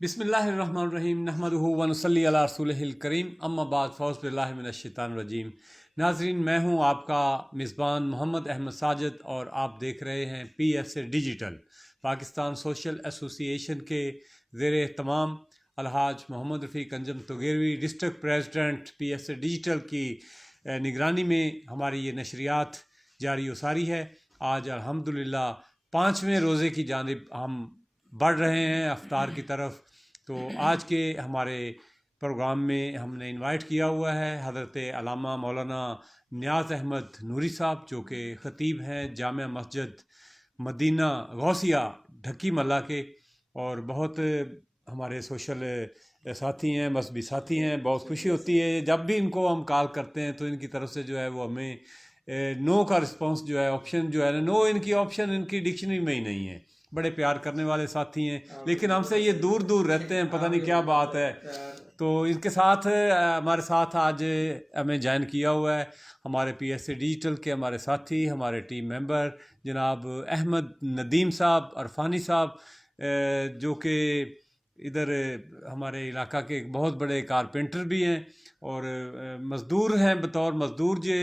بسم اللہ الرحمن الرحیم نحمدہ ونصلی علی رسولہ الکریم اما بعد فاعوذ باللہ من الشیطان الرجیم۔ ناظرین، میں ہوں آپ کا میزبان محمد احمد ساجد اور آپ دیکھ رہے ہیں P S A digital, Pakistan social association کے زیر اہتمام Alhaj Muhammad Rafiq Anjum Tougeervi district president P S A digital کی نگرانی میں ہماری یہ نشریات جاری و ساری ہے۔ آج الحمدللہ 5ویں روزے کی جانب ہم بڑھ رہے ہیں افطار کی طرف۔ تو آج کے ہمارے پروگرام میں ہم نے انوائٹ کیا ہوا ہے حضرت علامہ مولانا نیاز احمد نوری صاحب، جو کہ خطیب ہیں جامع مسجد مدینہ غوثیہ ڈھکی ملا کے، اور بہت ہمارے سوشل ساتھی ہیں، مذہبی ساتھی ہیں۔ بہت خوشی ہوتی ہے جب بھی ان کو ہم کال کرتے ہیں تو ان کی طرف سے جو ہے وہ ہمیں نو کا رسپانس جو ہے، آپشن جو ہے نا، نو ان کی آپشن ان کی ڈکشنری میں ہی نہیں ہے۔ بڑے پیار کرنے والے ساتھی ہیں، لیکن ہم سے یہ دور دور رہتے ہیں، پتہ نہیں کیا بات ہے۔ تو ان کے ساتھ ہمارے ساتھ آج ہمیں جوائن کیا ہوا ہے ہمارے پی ایس اے ڈیجیٹل کے ہمارے ساتھی، ہمارے ٹیم ممبر جناب احمد ندیم صاحب عرفانی صاحب، جو کہ ادھر ہمارے علاقہ کے ایک بہت بڑے کارپینٹر بھی ہیں اور مزدور ہیں، بطور مزدور جو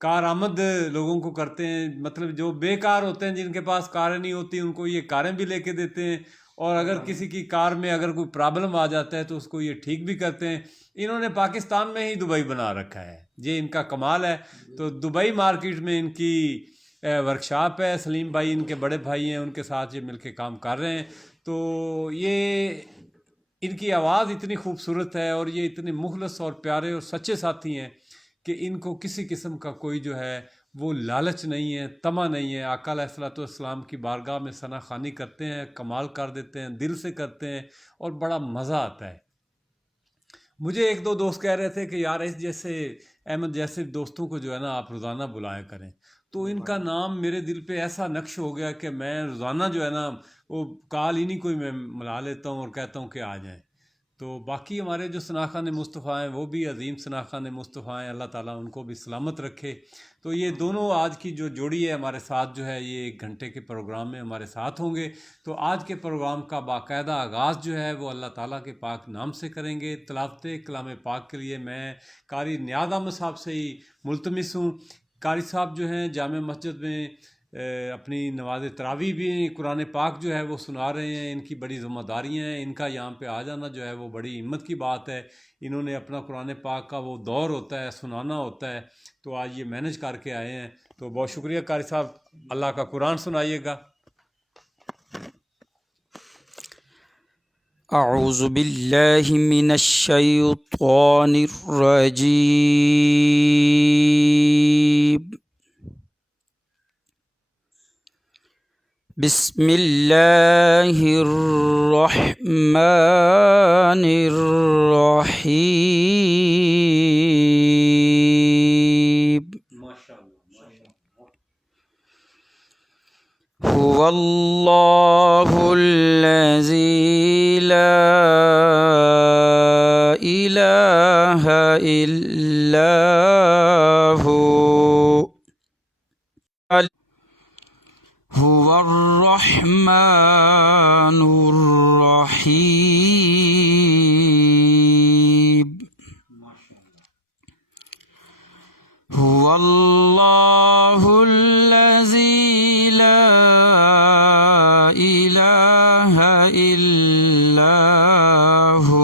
کارآمد لوگوں کو کرتے ہیں، مطلب جو بے کار ہوتے ہیں، جن کے پاس کاریں نہیں ہوتی، ان کو یہ کاریں بھی لے کے دیتے ہیں، اور اگر کسی کی کار میں اگر کوئی پرابلم آ جاتا ہے تو اس کو یہ ٹھیک بھی کرتے ہیں۔ انہوں نے پاکستان میں ہی دبئی بنا رکھا ہے، یہ ان کا کمال ہے۔ تو دبئی مارکیٹ میں ان کی ورکشاپ ہے، سلیم بھائی ان کے بڑے بھائی ہیں، ان کے ساتھ یہ مل کے کام کر رہے ہیں۔ تو یہ ان کی آواز اتنی خوبصورت ہے اور یہ اتنے مخلص اور پیارے اور سچے ساتھی ہیں کہ ان کو کسی قسم کا کوئی جو ہے وہ لالچ نہیں ہے، طمع نہیں ہے۔ آقا علیہ الصلوۃ والسلام کی بارگاہ میں ثنا خوانی کرتے ہیں، کمال کر دیتے ہیں، دل سے کرتے ہیں اور بڑا مزہ آتا ہے۔ مجھے ایک دو دوست کہہ رہے تھے کہ یار اس جیسے احمد جیسے دوستوں کو جو ہے نا آپ روزانہ بلایا کریں، تو ان کا نام میرے دل پہ ایسا نقش ہو گیا کہ میں روزانہ جو ہے نا وہ کال انہیں کوئی میں ملا لیتا ہوں اور کہتا ہوں کہ آ جائیں۔ تو باقی ہمارے جو ثناخوان مصطفیٰ ہیں وہ بھی عظیم ثناخوان مصطفیٰ ہیں، اللہ تعالیٰ ان کو بھی سلامت رکھے۔ تو یہ دونوں آج کی جو جوڑی ہے ہمارے ساتھ جو ہے، یہ 1 گھنٹے کے پروگرام میں ہمارے ساتھ ہوں گے۔ تو آج کے پروگرام کا باقاعدہ آغاز جو ہے وہ اللہ تعالیٰ کے پاک نام سے کریں گے۔ تلاوت کلام پاک کے لیے میں قاری نیاز احمد صاحب سے ہی ملتمس ہوں۔ قاری صاحب جو ہیں جامع مسجد میں اپنی نماز تراویح بھی قرآن پاک جو ہے وہ سنا رہے ہیں، ان کی بڑی ذمہ داریاں ہیں، ان کا یہاں پہ آ جانا جو ہے وہ بڑی ہمت کی بات ہے۔ انہوں نے اپنا قرآن پاک کا وہ دور ہوتا ہے، سنانا ہوتا ہے، تو آج یہ مینج کر کے آئے ہیں۔ تو بہت شکریہ قاری صاحب، اللہ کا قرآن سنائیے گا۔ اعوذ باللہ من الشیطان الرجیم، بسم اللہ الرحمن الرحیم۔ هو اللہ الذی لا الہ الا هو هو الرحمن الرحیم۔ هو اللہ الذی لا الہ الا هو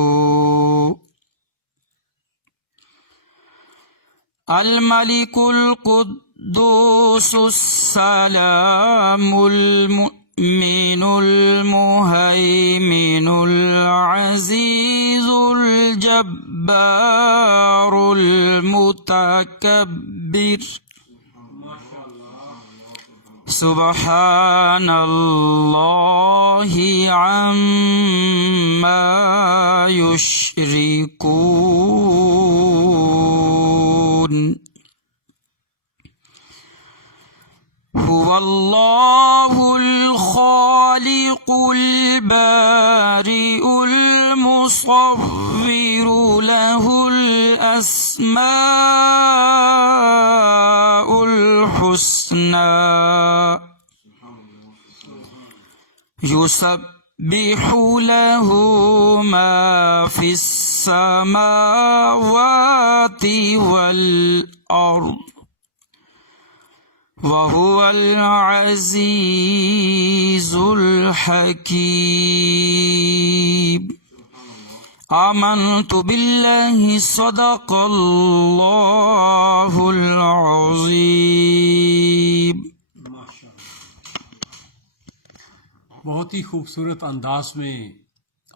الملک القدوس السلام المؤمن المہیمن العزیز الجبار المتکبر، سبحان اللہ عما یشرکون۔ هو اللہ الخالق البارئ المصور، له الاسماء الحسنى، يسبح له ما في السماوات والأرض وهو العزيز الحكيم آمنت بالله صدق الله العظيم. بہت ہی خوبصورت انداز میں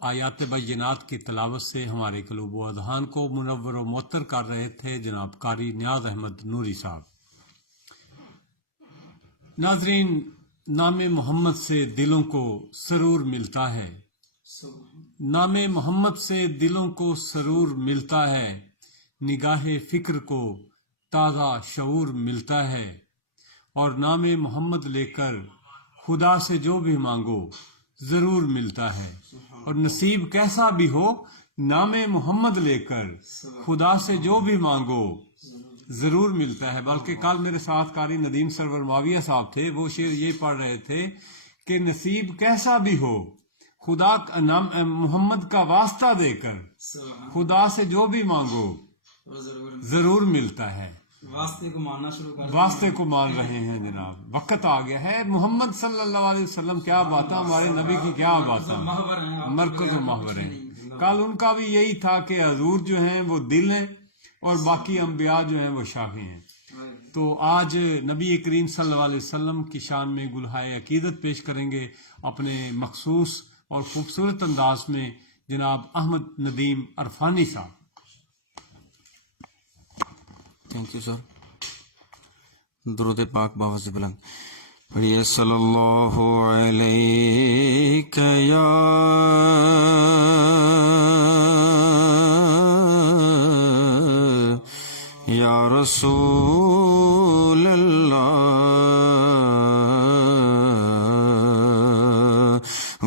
آیات بینات کی تلاوت سے ہمارے قلوب و اذہان کو منور و معطر کر رہے تھے جناب قاری نیاز احمد نوری صاحب. ناظرین، نام محمد سے دلوں کو سرور ملتا ہے، نام محمد سے دلوں کو سرور ملتا ہے، نگاہ فکر کو تازہ شعور ملتا ہے، اور نام محمد لے کر خدا سے جو بھی مانگو ضرور ملتا ہے. اور نصیب کیسا بھی ہو، نام محمد لے کر خدا سے جو بھی مانگو ضرور ملتا ہے. بلکہ کل میرے ساتھ قاری ندیم سرور معاویہ صاحب تھے، وہ شعر یہ پڑھ رہے تھے کہ نصیب کیسا بھی ہو، خدا کا نام محمد کا واسطہ دے کر خدا سے جو بھی مانگو ضرور ملتا ہے. واسطے کو مان رہے ہیں جناب، وقت آ گیا ہے. محمد صلی اللہ علیہ وسلم کیا باتیں، ہمارے نبی کی کیا باتیں، مرکز و محور ہیں. کل ان کا بھی یہی تھا کہ حضور جو ہیں وہ دل ہیں اور باقی انبیاء جو ہیں وہ شاخیں ہیں. تو آج نبی کریم صلی اللہ علیہ وسلم کی شان میں گلہائے عقیدت پیش کریں گے اپنے مخصوص اور خوبصورت انداز میں جناب احمد ندیم عرفانی صاحب. Thank you sir. درود پاک باوز بلند پڑھیے. صلی اللہ علیہ یا رسول اللہ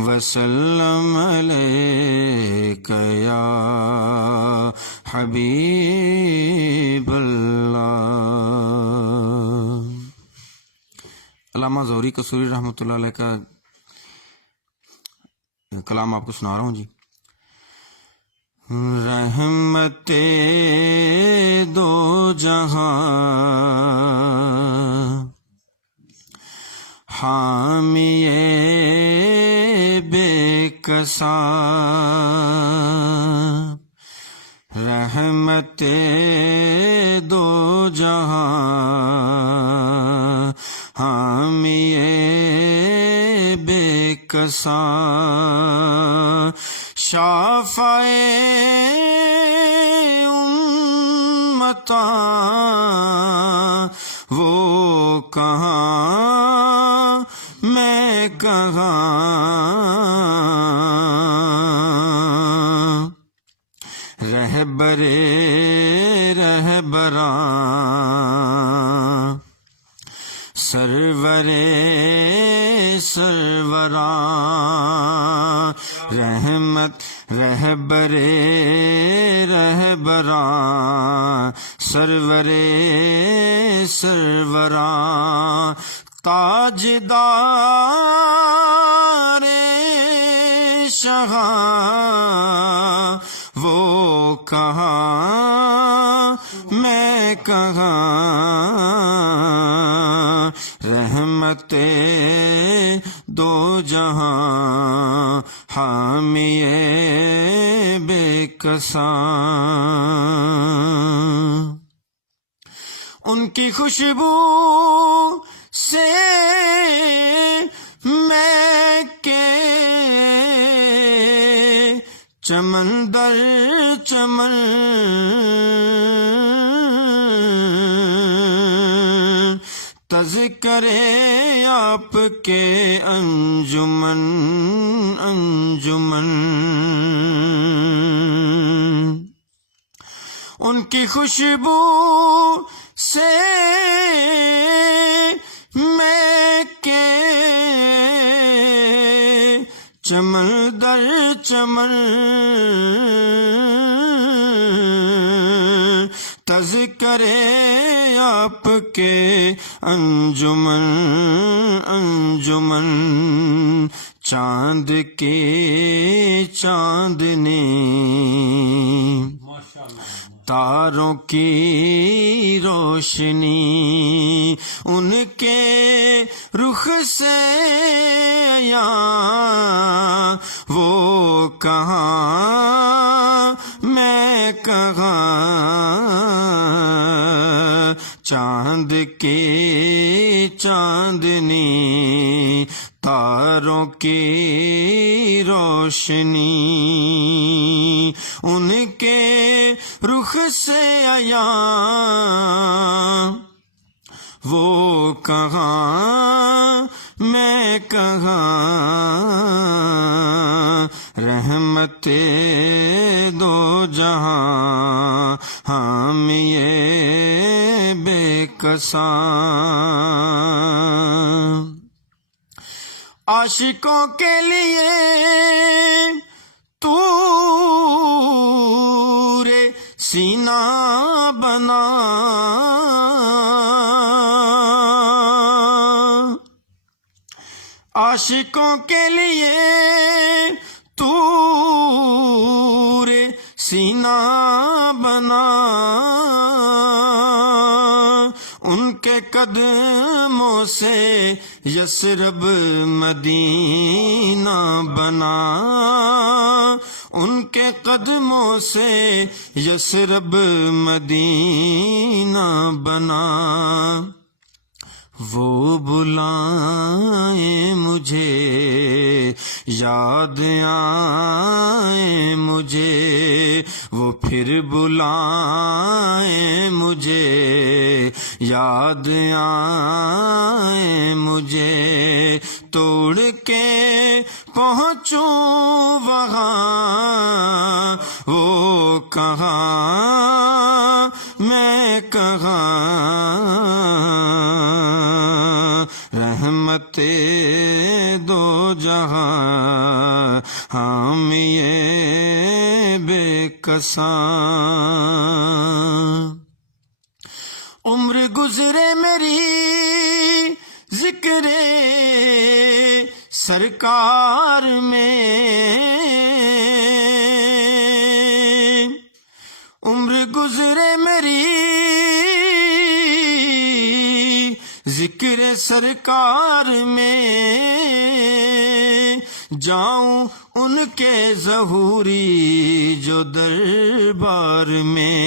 وسلم علیک یا حبیب اللہ. علامہ ظہوری قصوری رحمۃ اللہ علیہ کا کلام آپ کو سنا رہا ہوں جی. رحمت دو جہاں حامی بے کساں، رحمت دو جہاں حامی بے کساں، شافع امتاں وہ کہاں میں کہاں، رہبر رہبراں، سرور سروراں، رحمت رہبر رہبراں، سرور سروراں، تاجدار شہاں وہ کہاں میں کہاں، رحمت دو جہاں حامی بے کساں. ان کی خوشبو سے میں کے چمن در چمن، تذکرے آپ کے انجمن انجمن، ان کی خوشبو سے میں کے چمن در چمن، تذکرے آپ کے انجمن انجمن، چاند کے چاندنی تاروں کی روشنی ان کے رخ سے یا وہ کہاں میں کہاں چاند کے چاندنی تاروں کی روشنی ان کے رخ سے عیاں وہ کہاں میں کہاں رحمت دو جہاں ہم یہ بے کساں عاشقوں کے لیے طور سینہ بنا عاشقوں کے لیے طور سینہ بنا ان کے قدموں سے یثرب مدینہ بنا ان کے قدموں سے یثرب مدینہ بنا وہ بلائیں مجھے یاد آئیں مجھے وہ پھر بلائیں مجھے یاد آئیں مجھے توڑ کے پہنچوں وہاں وہ کہاں میں کہاں رحمت دو جہاں ہم یہ بے کساں عمر گزرے میری ذکر سرکار میں عمر گزرے میری ذکر سرکار میں جاؤں ان کے ظہوری جو دربار میں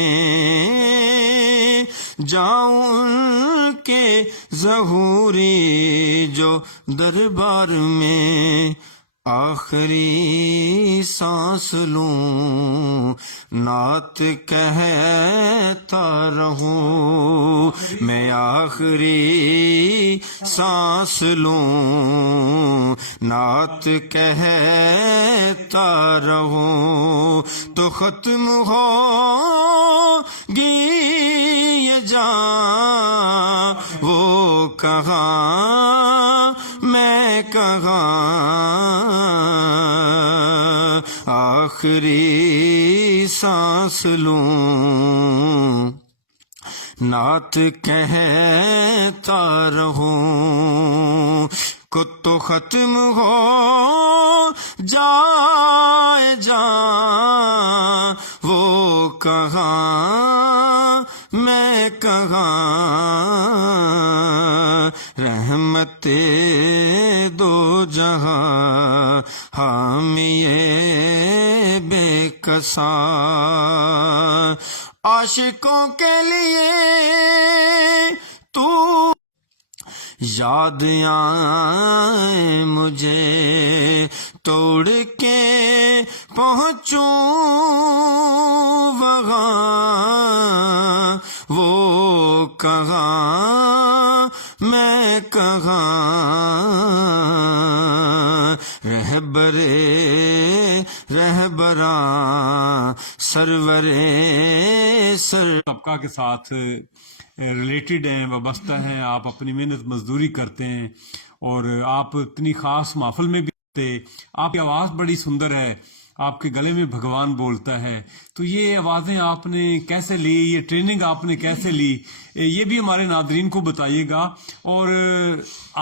جاؤں ان کے ظہوری جو دربار میں آخری سانس لوں نعت کہتا رہوں میں آخری سانس لوں نعت کہتا رہوں تو ختم ہوگی یہ جان وہ کہاں میں کہاں آخری سانس لوں نعت کہتا رہوں کو تو ختم ہو جائے جان وہ کہاں میں کہاں رحمت دو جہاں ہم یہ بے کساں عاشقوں کے لیے تو یاد آئے مجھے توڑ کے پہنچوں وہاں وہ کہاں میں کہاں رہبراں سرورے طبقہ کے ساتھ ریلیٹڈ ہیں، وابستہ ہیں، آپ اپنی محنت مزدوری کرتے ہیں اور آپ اتنی خاص محفل میں بھی آتے، آپ کی آواز بڑی سندر ہے، آپ کے گلے میں بھگوان بولتا ہے. تو یہ آوازیں آپ نے کیسے لی, یہ ٹریننگ آپ نے کیسے لی, یہ بھی ہمارے ناظرین کو بتائیے گا. اور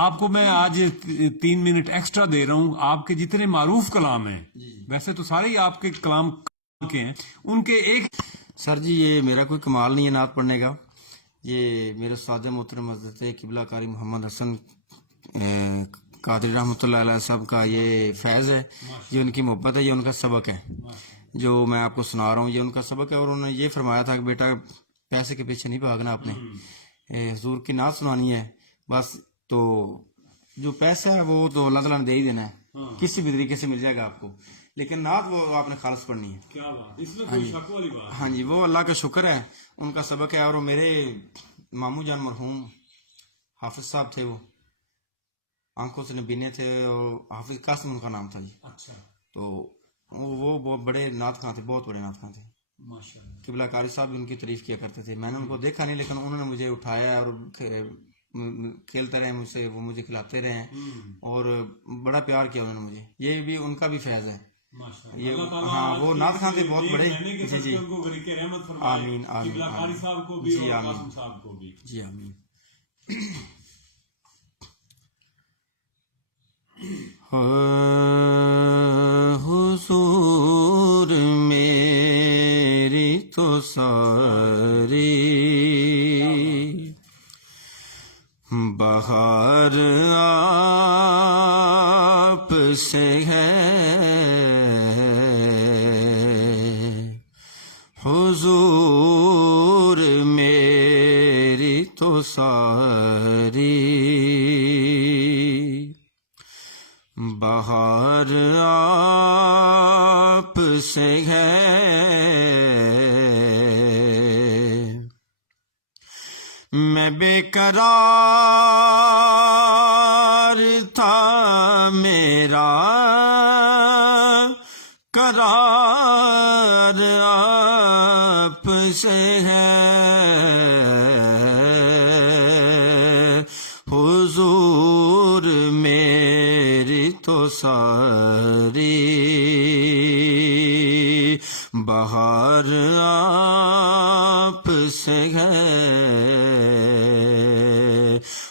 آپ کو میں آج 3 منٹ ایکسٹرا دے رہا ہوں. آپ کے جتنے معروف کلام ہیں, ویسے تو سارے ہی آپ کے کلام کے ہیں, ان کے ایک. سر جی یہ میرا کوئی کمال نہیں ہے نعت پڑھنے کا, یہ میرے استاد محترم حضرت قبلہ قاری محمد حسن قادری رحمۃ اللہ علیہ صاحب کا یہ فیض ہے, یہ ان کی محبت ہے, یہ ان کا سبق ہے جو میں آپ کو سنا رہا ہوں. یہ ان کا سبق ہے, اور انہوں نے یہ فرمایا تھا کہ بیٹا پیسے کے پیچھے نہیں بھاگنا آپ نے, حضور کی نعت سنانی ہے بس. تو جو پیسہ ہے وہ تو اللہ تعالیٰ نے دے ہی دینا ہے, کسی بھی طریقے سے مل جائے گا آپ کو, لیکن نعت وہ آپ نے خالص پڑھنی ہے. کیا بات, اس میں کوئی شک والی بات. ہاں جی, وہ اللہ کا شکر ہے, ان کا سبق ہے. اور میرے ماموں جان مرحوم حافظ صاحب تھے, وہ آنکھوں سے نبینے تھے, اور حافظ قاسم ان کا نام تھا جی. اچھا, تو وہ بہت بڑے نعت خواں تھے, بہت بڑے نعت خواں تھے. ماشاءاللہ. قبلہ قاری صاحب بھی ان کی تعریف کیا کرتے تھے. میں نے ان کو دیکھا نہیں, لیکن انہوں نے مجھے اٹھایا اور کھیلتے رہے مجھ سے, وہ مجھے کھلاتے رہے, اور بڑا پیار کیا انہوں نے مجھے. یہ بھی ان کا بھی فیض ہے. یہ ہاں, وہ نعت خواں تھے بہت بڑے. جی جی, آمین آمین جی, آمین جی, آمین. حضور میری تو ساری بہار آپ سے ہے, حضور میری تو ساری بہار آپ سے ہے. میں بے قرار تھا, میرا قرار آپ سے ہے, حضور میری تو ساری بہار آپ سے ہے,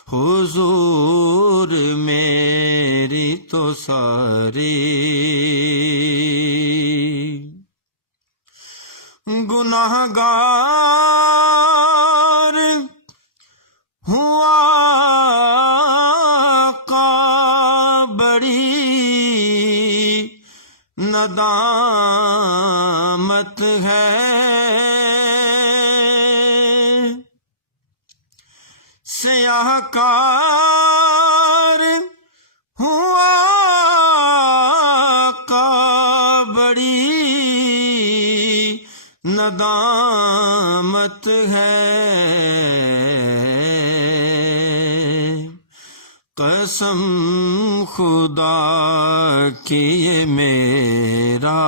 حضور میری تو ساری گناہ گار ہوا آقا بڑی ندامت ہے, سیاہ کار ہوا آقا بڑی ندامت ہے, قسم خدا کی یہ میرا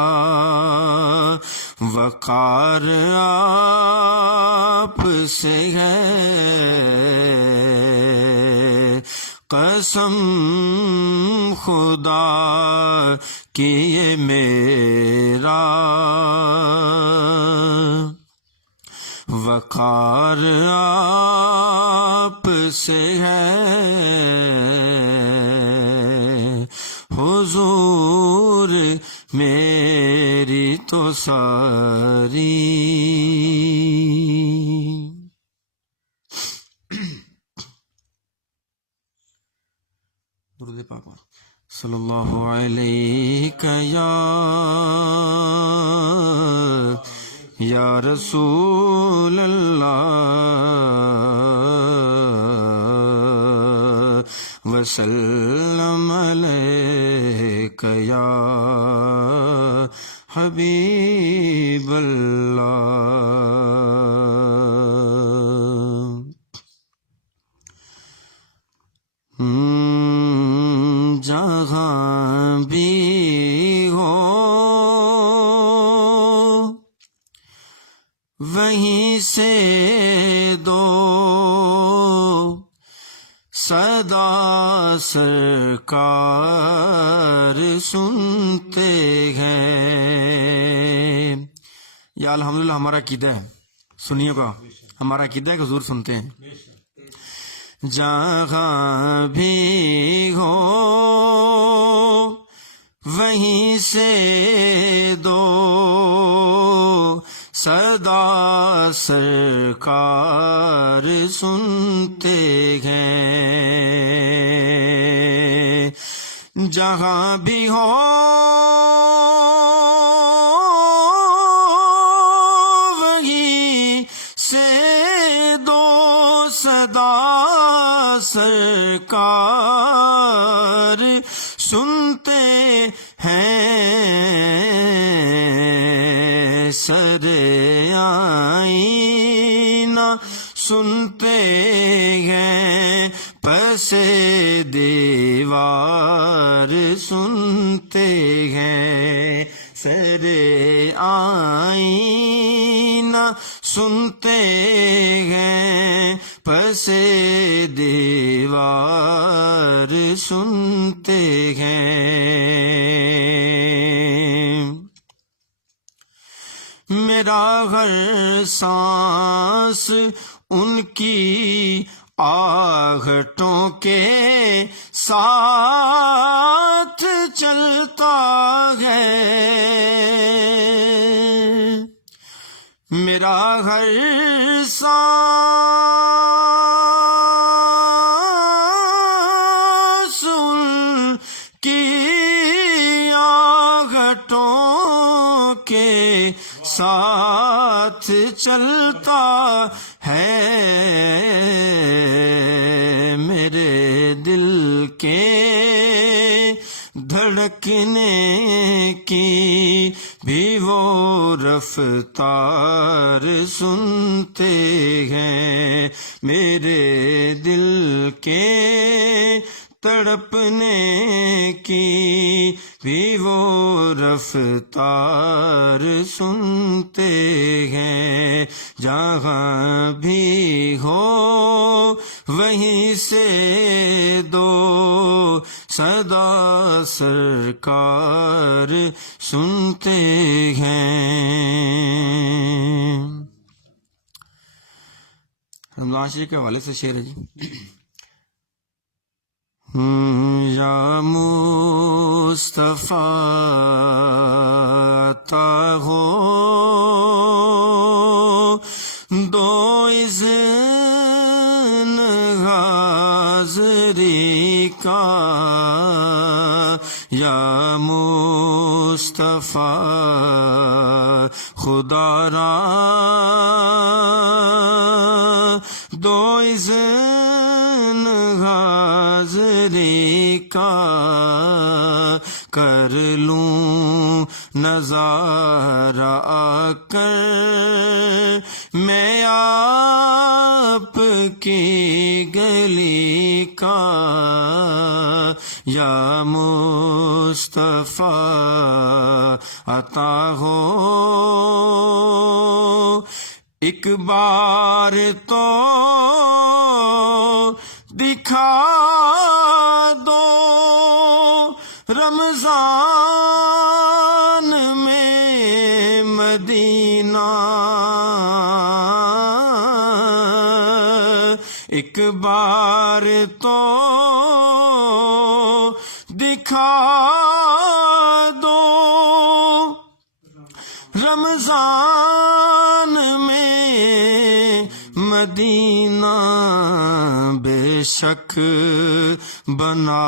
وقار آپ سے ہے, قسم خدا کی یہ میرا وقار آپ سے ہے, حضور میری تو ساری. درود پاک صلی اللہ علیہ یا رسول اللہ, وسلم علیک یا حبیب اللہ. جہاں بھی ہو وہیں سے دو صدا سرکار سنتے ہیں, یا الحمدللہ ہمارا عقیدہ ہے، سنیے گا، ہمارا عقیدہ ہے کہ حضور سنتے ہیں. جہاں بھی ہو وہیں سے دو صدا سرکار سنتے ہیں. جہاں بھی ہو وہیں سے دو صدا سرکار سنتے ہیں. سر آئینہ سنتے ہیں، پس دیوار سنتے ہیں. سر آئینہ سنتے ہیں، پس دیوار سنتے ہیں. میرا ہر سانس ان کی آہٹوں کے ساتھ چلتا ہے. میرا ہر سانس ان کی آہٹوں کے ساتھ چلتا ہے. میرے دل کے دھڑکنے کی بھی وہ رفتار سنتے ہیں. میرے دل کے تڑپنے کی بھی وہ رفتار سنتے ہیں. جہاں بھی ہو وہیں سے دو صدا سرکار سنتے ہیں. رمضان شریف کے حوالے سے شعر ہے جی. یا مصطفیٰ عطا ہو دو اذن حاضری کا. یا مصطفیٰ خدا را دو اذن حاضری کا. کر لوں نظارہ آ کر میں آپ کی گلی کا. یا مصطفیٰ عطا ہو ایک بار تو دکھا دو رمضان میں مدینہ. ایک بار تو دکھا دو رمضان میں مدینہ. بے شک بنا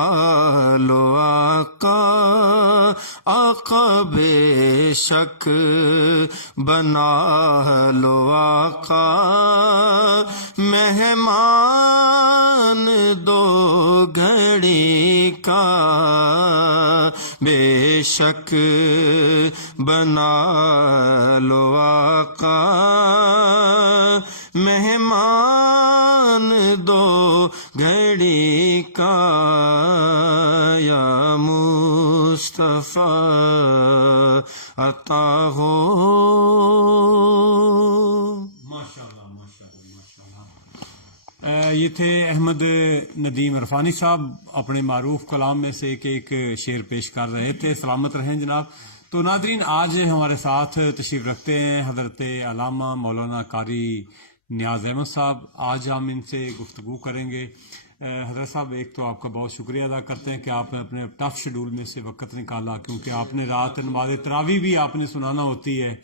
لو آقا آقا، بے شک بنا لو آقا. مہمان دو گھڑی کا، بے شک بنا لو آقا. مہمان دو گھڑی کا. یا مصطفیٰ عطا ہو. یہ تھے احمد ندیم عرفانی صاحب، اپنے معروف کلام میں سے ایک شعر پیش کر رہے تھے. سلامت رہیں جناب. تو ناظرین، آج ہمارے ساتھ تشریف رکھتے ہیں حضرت علامہ مولانا قاری نیاز احمد صاحب. آج ہم ان سے گفتگو کریں گے. حضرت صاحب، ایک تو آپ کا بہت شکریہ ادا کرتے ہیں کہ آپ نے اپنے ٹف شیڈول میں سے وقت نکالا، کیونکہ آپ نے رات نماز تراویح بھی آپ نے سنانا ہوتی ہے.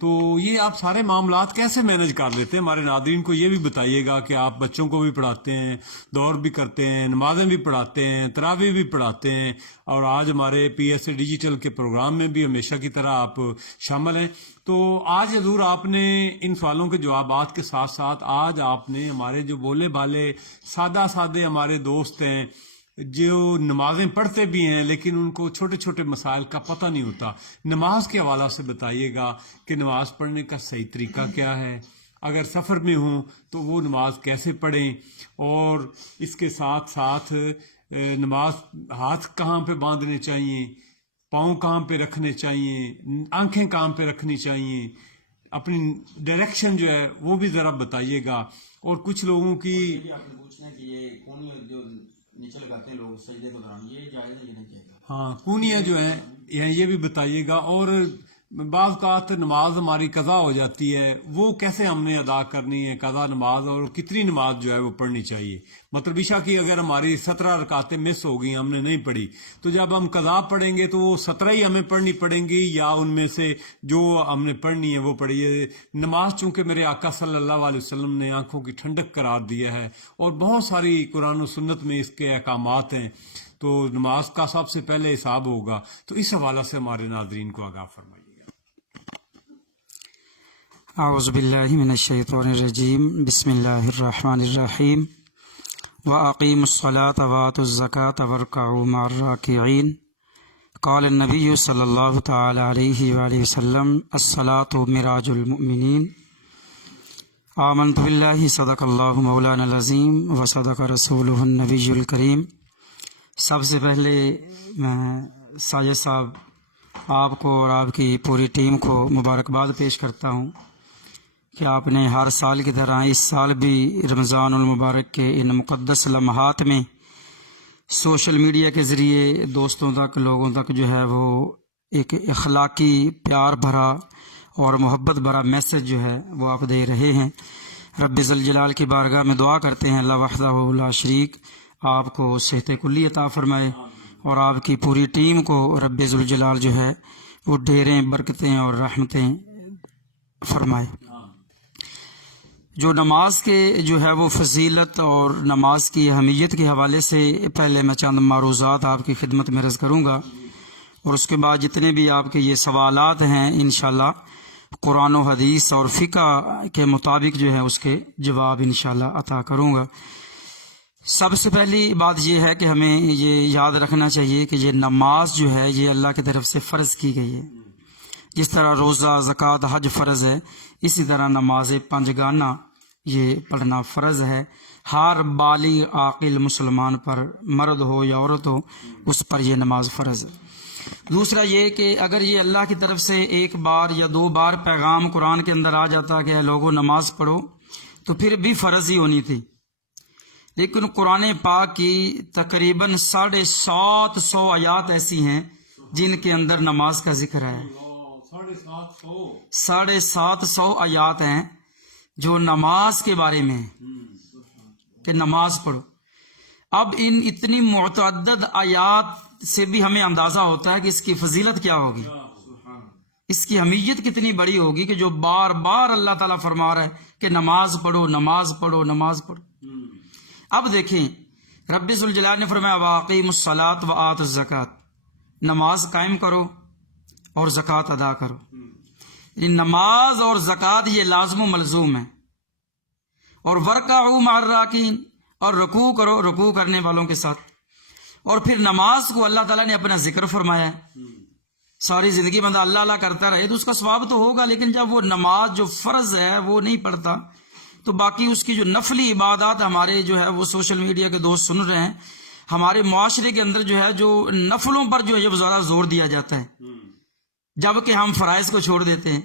تو یہ آپ سارے معاملات کیسے مینج کر لیتے ہیں؟ ہمارے ناظرین کو یہ بھی بتائیے گا کہ آپ بچوں کو بھی پڑھاتے ہیں، دور بھی کرتے ہیں، نمازیں بھی پڑھاتے ہیں، تراویح بھی پڑھاتے ہیں، اور آج ہمارے پی ایس اے ڈیجیٹل کے پروگرام میں بھی ہمیشہ کی طرح آپ شامل ہیں. تو آج حضور آپ نے ان سوالوں کے جوابات کے ساتھ ساتھ آج آپ نے ہمارے جو بولے بالے سادہ ہمارے دوست ہیں جو نمازیں پڑھتے بھی ہیں لیکن ان کو چھوٹے چھوٹے مسائل کا پتہ نہیں ہوتا، نماز کے حوالہ سے بتائیے گا کہ نماز پڑھنے کا صحیح طریقہ کیا ہے، اگر سفر میں ہوں تو وہ نماز کیسے پڑھیں، اور اس کے ساتھ ساتھ نماز ہاتھ کہاں پہ باندھنے چاہیے، پاؤں کہاں پہ رکھنے چاہیے، آنکھیں کہاں پہ رکھنی چاہیے، اپنی ڈائریکشن جو ہے وہ بھی ذرا بتائیے گا. اور کچھ لوگوں کی آپ نے پوچھنا ہے کہ یہ کون جو نیچے لگاتے ہیں لوگ سجدے کے دوران، یہ جائز ہے یا نہیں جائز؟ ہاں کونیاں جو ہیں یہ بھی بتائیے گا. اور بعض اوقات نماز ہماری قضا ہو جاتی ہے، وہ کیسے ہم نے ادا کرنی ہے قضا نماز، اور کتنی نماز جو ہے وہ پڑھنی چاہیے. مطلب عشاء کی اگر ہماری 17 رکعتیں مس ہو گئی، ہم نے نہیں پڑھی، تو جب ہم قضا پڑھیں گے تو وہ 17 ہی ہمیں پڑھنی پڑیں گی، یا ان میں سے جو ہم نے پڑھنی ہے وہ پڑھیے. نماز چونکہ میرے آقا صلی اللہ علیہ وسلم نے آنکھوں کی ٹھنڈک قرار دیا ہے، اور بہت ساری قرآن و سنت میں اس کے احکامات ہیں، تو نماز کا سب سے پہلے حساب ہوگا. تو اس حوالہ سے ہمارے ناظرین کو آگاہ فرمائیے. اعوذ باللہ من الشیطان الرجیم. بسم اللہ الرحمن الرحیم. وَأَقِيمُوا الصَّلَاةَ وَآتُوا الزَّكَاةَ وَارْكَعُوا مَعَ الرَّاكِعِينَ. قال النبی صلی اللہ تعالی علیہ وآلہ وسلم: الصلاة معراج المؤمنین. آمنت باللہ صدق اللہ مولانا العظیم وصدق رسولہ النبی الکریم. سب سے پہلے میں ساجد صاحب آپ کو اور آپ کی پوری ٹیم کو مبارکباد پیش کرتا ہوں کہ آپ نے ہر سال کی طرح اس سال بھی رمضان المبارک کے ان مقدس لمحات میں سوشل میڈیا کے ذریعے دوستوں تک، لوگوں تک جو ہے وہ ایک اخلاقی پیار بھرا اور محبت بھرا میسج جو ہے وہ آپ دے رہے ہیں. رب ذوالجلال کی بارگاہ میں دعا کرتے ہیں اللہ وحدہ لا شریک آپ کو صحت کلی عطا فرمائے، اور آپ کی پوری ٹیم کو رب ذوالجلال جو ہے وہ ڈھیریں برکتیں اور رحمتیں فرمائے. جو نماز کے جو ہے وہ فضیلت اور نماز کی اہمیت کے حوالے سے پہلے میں چند معروضات آپ کی خدمت میں عرض کروں گا، اور اس کے بعد جتنے بھی آپ کے یہ سوالات ہیں انشاءاللہ قرآن و حدیث اور فقہ کے مطابق جو ہے اس کے جواب انشاءاللہ عطا کروں گا. سب سے پہلی بات یہ ہے کہ ہمیں یہ یاد رکھنا چاہیے کہ یہ نماز جو ہے یہ اللہ کی طرف سے فرض کی گئی ہے. جس طرح روزہ، زکوٰۃ، حج فرض ہے، اسی طرح نماز پنجگانہ یہ پڑھنا فرض ہے. ہر بالغ عاقل مسلمان پر، مرد ہو یا عورت ہو، اس پر یہ نماز فرض ہے. دوسرا یہ کہ اگر یہ اللہ کی طرف سے ایک بار یا دو بار پیغام قرآن کے اندر آ جاتا کہ لوگوں نماز پڑھو، تو پھر بھی فرض ہی ہونی تھی. لیکن قرآن پاک کی تقریباً 750 آیات ایسی ہیں جن کے اندر نماز کا ذکر ہے. 750 آیات ہیں جو نماز کے بارے میں کہ نماز پڑھو. اب ان اتنی متعدد آیات سے بھی ہمیں اندازہ ہوتا ہے کہ اس کی فضیلت کیا ہوگی، اس کی اہمیت کتنی بڑی ہوگی کہ جو بار بار اللہ تعالیٰ فرما رہا ہے کہ نماز پڑھو، نماز پڑھو، نماز پڑھو. اب دیکھیں رب ذوالجلال نے فرمایا وَأَقِيمُوا الصَّلَاةَ وَآتُوا الزَّكَاةَ، نماز قائم کرو اور زکوٰۃ ادا کرو. یعنی نماز اور زکوٰۃ یہ لازم و ملزوم ہے. اور وَارْكَعُوا مَعَ الرَّاكِعِينَ، اور رکوع کرو رکوع کرنے والوں کے ساتھ. اور پھر نماز کو اللہ تعالیٰ نے اپنا ذکر فرمایا ہے. ساری زندگی بندہ اللہ اللہ کرتا رہے تو اس کا ثواب تو ہوگا، لیکن جب وہ نماز جو فرض ہے وہ نہیں پڑھتا تو باقی اس کی جو نفلی عبادات ہمارے جو ہے وہ سوشل میڈیا کے دوست سن رہے ہیں، ہمارے معاشرے کے اندر جو ہے جو نفلوں پر جو ہے وہ زیادہ زور دیا جاتا ہے جبکہ ہم فرائض کو چھوڑ دیتے ہیں.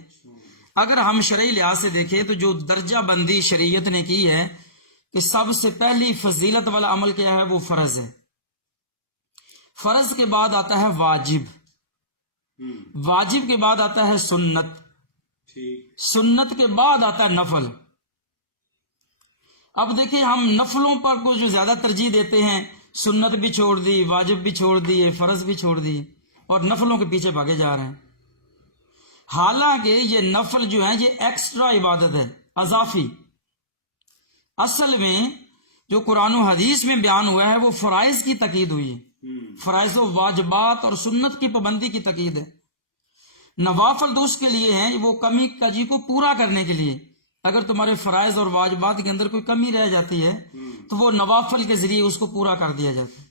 اگر ہم شرعی لحاظ سے دیکھیں تو جو درجہ بندی شریعت نے کی ہے کہ سب سے پہلی فضیلت والا عمل کیا ہے وہ فرض ہے. فرض کے بعد آتا ہے واجب. واجب کے بعد آتا ہے سنت، ٹھیک، سنت کے بعد آتا ہے نفل۔ اب دیکھیں ہم نفلوں پر کو جو زیادہ ترجیح دیتے ہیں، سنت بھی چھوڑ دی، واجب بھی چھوڑ دیے، فرض بھی چھوڑ دی، اور نفلوں کے پیچھے بھاگے جا رہے ہیں۔ حالانکہ یہ نفل جو ہے یہ ایکسٹرا عبادت ہے، اضافی۔ اصل میں جو قرآن و حدیث میں بیان ہوا ہے وہ فرائض کی تاکید ہوئی ہے، فرائض و واجبات اور سنت کی پابندی کی تاکید ہے۔ نوافل تو اس کے لیے ہیں، وہ کمی کجی کو پورا کرنے کے لیے۔ اگر تمہارے فرائض اور واجبات کے اندر کوئی کمی رہ جاتی ہے تو وہ نوافل کے ذریعے اس کو پورا کر دیا جاتا ہے۔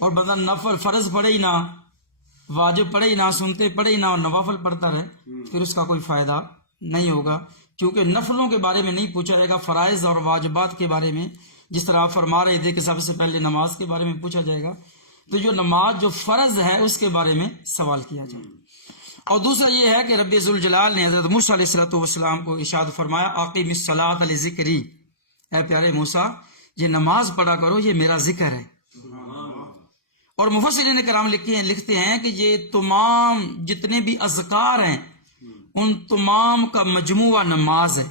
اور بندہ نفل فرض پڑھے ہی نہ، واجب پڑھے ہی نہ، سنتے پڑھے ہی نہ اور نوافل پڑھتا رہے، پھر اس کا کوئی فائدہ نہیں ہوگا، کیونکہ نفلوں کے بارے میں نہیں پوچھا جائے گا، فرائض اور واجبات کے بارے میں جس طرح آپ فرما رہے تھے کہ سب سے پہلے نماز کے بارے میں پوچھا جائے گا، تو جو نماز جو فرض ہے اس کے بارے میں سوال کیا جائے گا۔ اور دوسرا یہ ہے کہ رب ذوالجلال نے حضرت موسیٰ علیہ السلام کو ارشاد فرمایا، اقیم الصلاۃ لذکری، اے پیارے موسیٰ یہ نماز پڑھا کرو، یہ میرا ذکر ہے۔ اور مفسرین کرام لکھتے ہیں کہ یہ تمام جتنے بھی اذکار ہیں ان تمام کا مجموعہ نماز ہے۔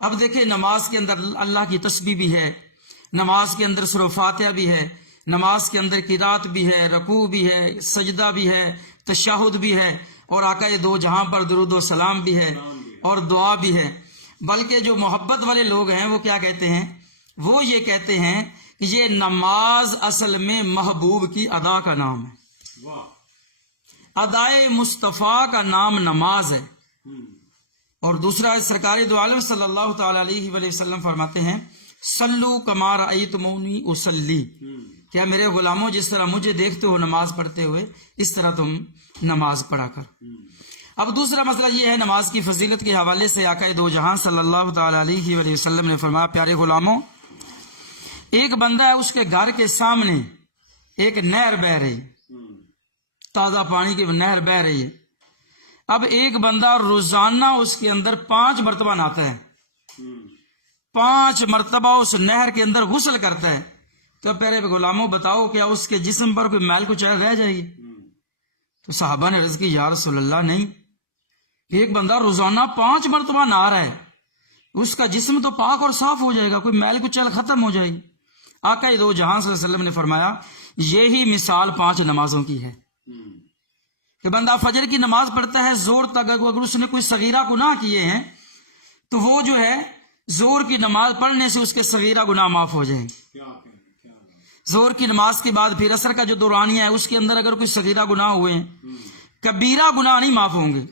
اب دیکھیں نماز کے اندر اللہ کی تسبیح بھی ہے، نماز کے اندر سورہ فاتحہ بھی ہے، نماز کے اندر قرات بھی ہے، رکوع بھی ہے، سجدہ بھی ہے، تشہد بھی ہے، اور آقا دو جہاں پر درود و سلام بھی ہے اور دعا بھی ہے۔ بلکہ جو محبت والے لوگ ہیں وہ کیا کہتے ہیں؟ وہ یہ کہتے ہیں کہ یہ نماز اصل میں محبوب کی ادا کا نام ہے، ادائے مصطفیٰ کا نام نماز ہے۔ اور دوسرا سرکار دو عالم صلی اللہ تعالی علیہ وآلہ وسلم فرماتے ہیں، صلو کما رأیتمونی اصلی، کیا میرے غلاموں جس طرح مجھے دیکھتے ہو نماز پڑھتے ہوئے اس طرح تم نماز پڑھا کر۔ اب دوسرا مسئلہ یہ ہے نماز کی فضیلت کے حوالے سے آقا دو جہاں صلی اللہ تعالی علیہ وآلہ وسلم نے فرمایا، پیارے غلاموں ایک بندہ ہے، اس کے گھر کے سامنے ایک نہر بہ رہی، تازہ پانی کی نہر بہ رہی ہے۔ اب ایک بندہ روزانہ اس کے اندر 5 مرتبہ نہاتا ہے، 5 مرتبہ اس نہر کے اندر غسل کرتا ہے، تو پیارے غلاموں بتاؤ کیا اس کے جسم پر کوئی میل کچھ رہ جائے گی؟ تو صحابہ نے عرض کی یا رسول اللہ نہیں، ایک بندہ روزانہ 5 مرتبہ نہا رہا ہے، اس کا جسم تو پاک اور صاف ہو جائے گا، کوئی میل کچھ ختم ہو جائے گی۔ آقا دو جہاں صلی اللہ علیہ وسلم نے فرمایا یہی مثال 5 نمازوں کی ہے کہ بندہ فجر کی نماز پڑھتا ہے زور تک، اگر اس نے کوئی صغیرہ گناہ کیے ہیں تو وہ جو ہے زور کی نماز پڑھنے سے اس کے صغیرہ گناہ معاف ہو جائیں۔ زور کی نماز کے بعد پھر عصر کا جو دورانیہ ہے اس کے اندر اگر کوئی صغیرہ گناہ ہوئے ہیں، کبیرہ گناہ نہیں معاف ہوں گے۔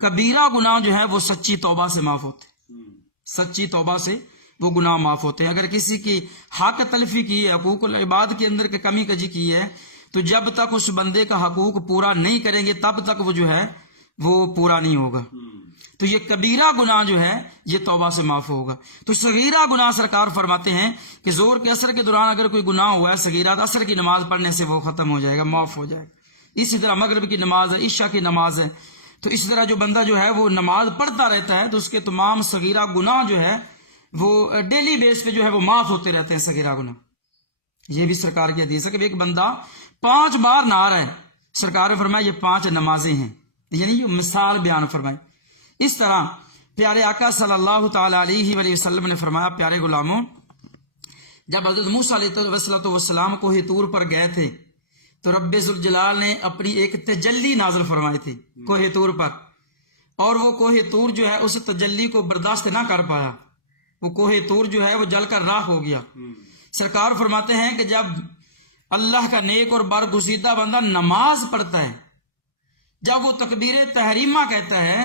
کبیرہ گناہ جو ہے وہ سچی توبہ سے معاف ہوتے ہیں، سچی توبہ سے وہ گناہ معاف ہوتے ہیں۔ اگر کسی کی حق تلفی کی ہے، حقوق العباد کے اندر کمی کجی کی ہے، تو جب تک اس بندے کا حقوق پورا نہیں کریں گے تب تک وہ جو ہے وہ پورا نہیں ہوگا۔ تو یہ کبیرہ گناہ جو ہے یہ توبہ سے معاف ہوگا۔ تو صغیرہ گناہ سرکار فرماتے ہیں کہ زور کے اثر کے دوران اگر کوئی گناہ ہوا ہے صغیرہ، تو اثر کی نماز پڑھنے سے وہ ختم ہو جائے گا، معاف ہو جائے گا۔ اسی طرح مغرب کی نماز ہے، عشاء کی نماز ہے، تو اس طرح جو بندہ جو ہے وہ نماز پڑھتا رہتا ہے تو اس کے تمام صغیرہ گناہ جو ہے وہ ڈیلی بیس پہ جو ہے وہ معاف ہوتے رہتے ہیں صغیرہ گناہ۔ یہ بھی سرکار کی حدیث ہے کہ ایک بندہ 5 بار نہا رہا ہے، سرکار نے فرمایا یہ 5 نمازیں ہیں، یعنی یہ مثال بیان فرمائے۔ اس طرح پیارے آقا صلی اللہ تعالی علیہ وآلہ وسلم نے فرمایا، پیارے غلاموں جب حضرت موسیٰ علیہ السلام کوہ طور پر گئے تھے تو رب ذوالجلال نے اپنی ایک تجلی نازل فرمائی تھی کوہ طور پر، اور وہ کوہ طور جو ہے اس تجلی کو برداشت نہ کر پایا، وہ کوہ طور جو ہے وہ جل کر راکھ ہو گیا۔ سرکار فرماتے ہیں کہ جب اللہ کا نیک اور برگزیدہ بندہ نماز پڑھتا ہے، جب وہ تکبیر تحریمہ کہتا ہے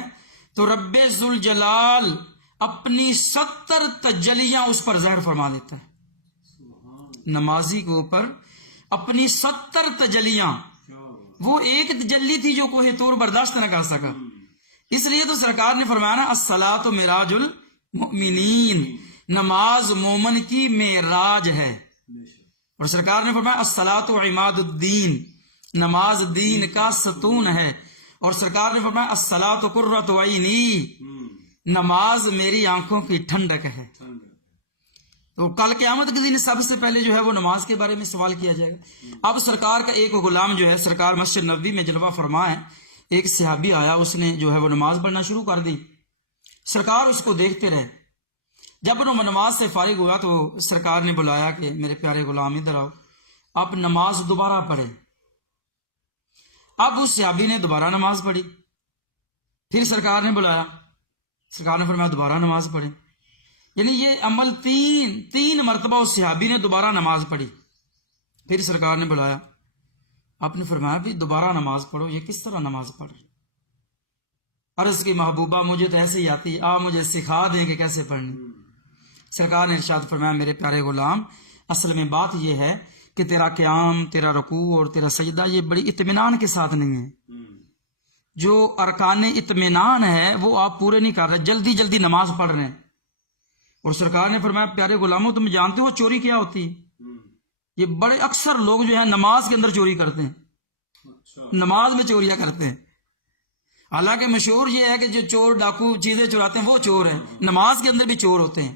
تو رب ذوالجلال اپنی 70 تجلیاں اس پر ظاہر فرما دیتا ہے۔ نمازی کے اوپر اپنی 70 تجلیاں، وہ ایک تجلی تھی جو کوہ طور برداشت نہ کر سکا، اس لیے تو سرکار نے فرمایا نا الصلاۃ معراج المؤمنین، نماز مومن کی معراج ہے۔ اور سرکار نے فرمایا الصلاۃ عماد الدین، نماز دین کا ستون ہے۔ اور سرکار نے فرمایا الصلاۃ قرۃ عینی، نماز میری آنکھوں کی ٹھنڈک ہے۔ تو کل قیامت کے دن سب سے پہلے جو ہے وہ نماز کے بارے میں سوال کیا جائے گا۔ اب سرکار کا ایک غلام جو ہے، سرکار مسجد نبوی میں جلوہ فرما ہے، ایک صحابی آیا، اس نے جو ہے وہ نماز پڑھنا شروع کر دی، سرکار اس کو دیکھتے رہے۔ جب وہ نماز سے فارغ ہوا تو سرکار نے بلایا کہ میرے پیارے غلام ادھر آؤ، آپ نماز دوبارہ پڑھیں۔ اب اس صحابی نے دوبارہ نماز پڑھی، پھر سرکار نے بلایا، سرکار نے فرمایا دوبارہ نماز پڑھیں۔ یعنی یہ عمل تین مرتبہ اس صحابی نے دوبارہ نماز پڑھی، پھر سرکار نے بلایا، آپ نے فرمایا بھی دوبارہ نماز پڑھو، یہ کس طرح نماز پڑھ رہے؟ عرض کی محبوبہ مجھے تو ایسے ہی آتی، آپ مجھے سکھا دیں کہ کیسے پڑھنی۔ سرکار نے ارشاد فرمایا میرے پیارے غلام، اصل میں بات یہ ہے کہ تیرا قیام، تیرا رکوع اور تیرا سجدہ یہ بڑی اطمینان کے ساتھ نہیں ہے۔ جو ارکان اطمینان ہے وہ آپ پورے نہیں کر رہے، جلدی جلدی نماز پڑھ رہے ہیں۔ اور سرکار نے فرمایا پیارے غلاموں تم جانتے ہو چوری کیا ہوتی ہے؟ یہ بڑے اکثر لوگ جو ہے نماز کے اندر چوری کرتے ہیں، نماز میں چوریاں کرتے ہیں۔ حالانکہ مشہور یہ ہے کہ جو چور ڈاکو چیزیں چراتے ہیں وہ چور ہیں، نماز کے اندر بھی چور ہوتے ہیں۔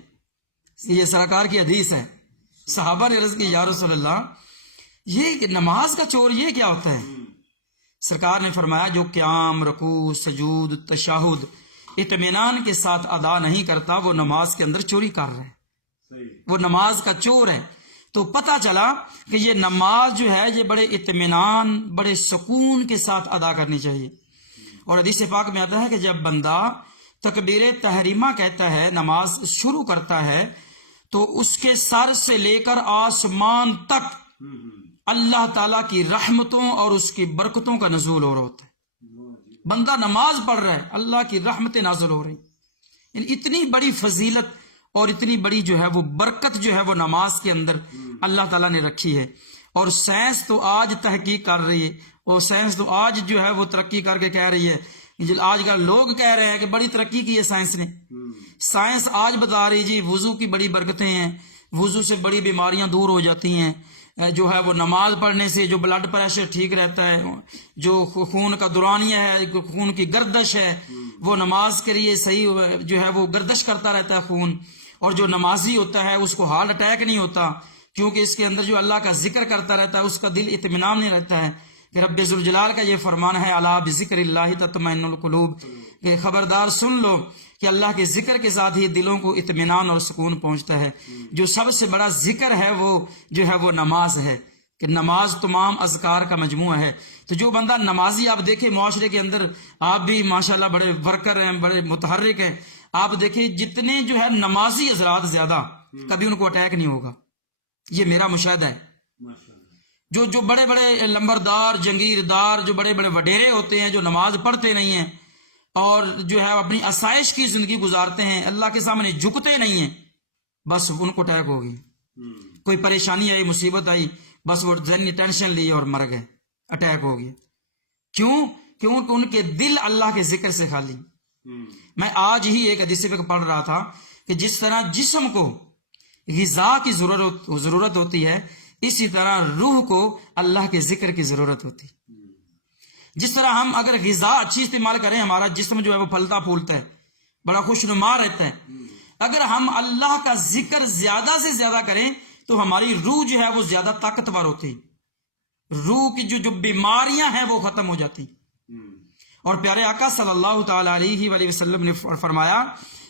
یہ سرکار کی حدیث ہے۔ صحابہ نے عرض کی یا رسول اللہ یہ نماز کا چور یہ کیا ہوتا ہے؟ سرکار نے فرمایا جو قیام، رکوع، سجود، تشہد اطمینان کے ساتھ ادا نہیں کرتا وہ نماز کے اندر چوری کر رہا ہے، وہ نماز کا چور ہے۔ تو پتہ چلا کہ یہ نماز جو ہے یہ بڑے اطمینان، بڑے سکون کے ساتھ ادا کرنی چاہیے۔ اور حدیث پاک میں آتا ہے کہ جب بندہ تکبیر تحریمہ کہتا ہے، نماز شروع کرتا ہے، تو اس کے سر سے لے کر آسمان تک اللہ تعالیٰ کی رحمتوں اور اس کی برکتوں کا نزول ہو رہا ہوتا ہے۔ بندہ نماز پڑھ رہا ہے، اللہ کی رحمتیں نازل ہو رہی، یعنی اتنی بڑی فضیلت اور اتنی بڑی جو ہے وہ برکت جو ہے وہ نماز کے اندر اللہ تعالیٰ نے رکھی ہے۔ اور سائنس تو آج تحقیق کر رہی ہے، اور سائنس تو آج جو ہے وہ ترقی کر کے کہہ رہی ہے، آج کل لوگ کہہ رہے ہیں کہ بڑی ترقی کی ہے سائنس نے۔ سائنس آج بتا رہی جی وضو کی بڑی برکتیں ہیں، وضو سے بڑی بیماریاں دور ہو جاتی ہیں، جو ہے وہ نماز پڑھنے سے جو بلڈ پریشر ٹھیک رہتا ہے، جو خون کا دورانیہ ہے، خون کی گردش ہے، وہ نماز کے لیے صحیح جو ہے وہ گردش کرتا رہتا ہے خون، اور جو نمازی ہوتا ہے اس کو ہارٹ اٹیک نہیں ہوتا، کیونکہ اس کے اندر جو اللہ کا ذکر کرتا رہتا ہے اس کا دل اطمینان نہیں رہتا ہے۔ کہ رب ذوالجلال کا یہ فرمان ہے الا بذکر اللہ تطمئن القلوب، کہ خبردار سن لو کہ اللہ کے ذکر کے ساتھ ہی دلوں کو اطمینان اور سکون پہنچتا ہے۔ جو سب سے بڑا ذکر ہے وہ جو ہے وہ نماز ہے، کہ نماز تمام اذکار کا مجموعہ ہے۔ تو جو بندہ نمازی، آپ دیکھیں معاشرے کے اندر آپ بھی ماشاءاللہ بڑے ورکر ہیں، بڑے متحرک ہیں، آپ دیکھیں جتنے جو ہے نمازی حضرات زیادہ، کبھی ان کو اٹیک نہیں ہوگا، یہ میرا مشاہدہ ہے۔ جو بڑے بڑے لمبردار، جنگیردار، جو بڑے بڑے وڈیرے ہوتے ہیں، جو نماز پڑھتے نہیں ہیں اور جو ہے اپنی آسائش کی زندگی گزارتے ہیں، اللہ کے سامنے جھکتے نہیں ہیں، بس ان کو اٹیک ہوگی، کوئی پریشانی آئی، مصیبت آئی، بس وہ ذہنی ٹینشن لی اور مر گئے، اٹیک ہو گیا۔ کیوں؟ کیونکہ ان کے دل اللہ کے ذکر سے خالی۔ میں آج ہی ایک حدیث پہ پڑھ رہا تھا کہ جس طرح جسم کو غذا کی ضرورت ہوتی ہے، اسی طرح روح کو اللہ کے ذکر کی ضرورت ہوتی۔ جس طرح ہم اگر غذا اچھی استعمال کریں، ہمارا جسم جو ہے وہ پھلتا پھولتا ہے، بڑا خوشنما رہتا ہے۔ اگر ہم اللہ کا ذکر زیادہ سے زیادہ کریں تو ہماری روح جو ہے وہ زیادہ طاقتور ہوتی، روح کی جو بیماریاں ہیں وہ ختم ہو جاتی۔ اور پیارے آقا صلی اللہ تعالی علیہ وآلہ وسلم نے فرمایا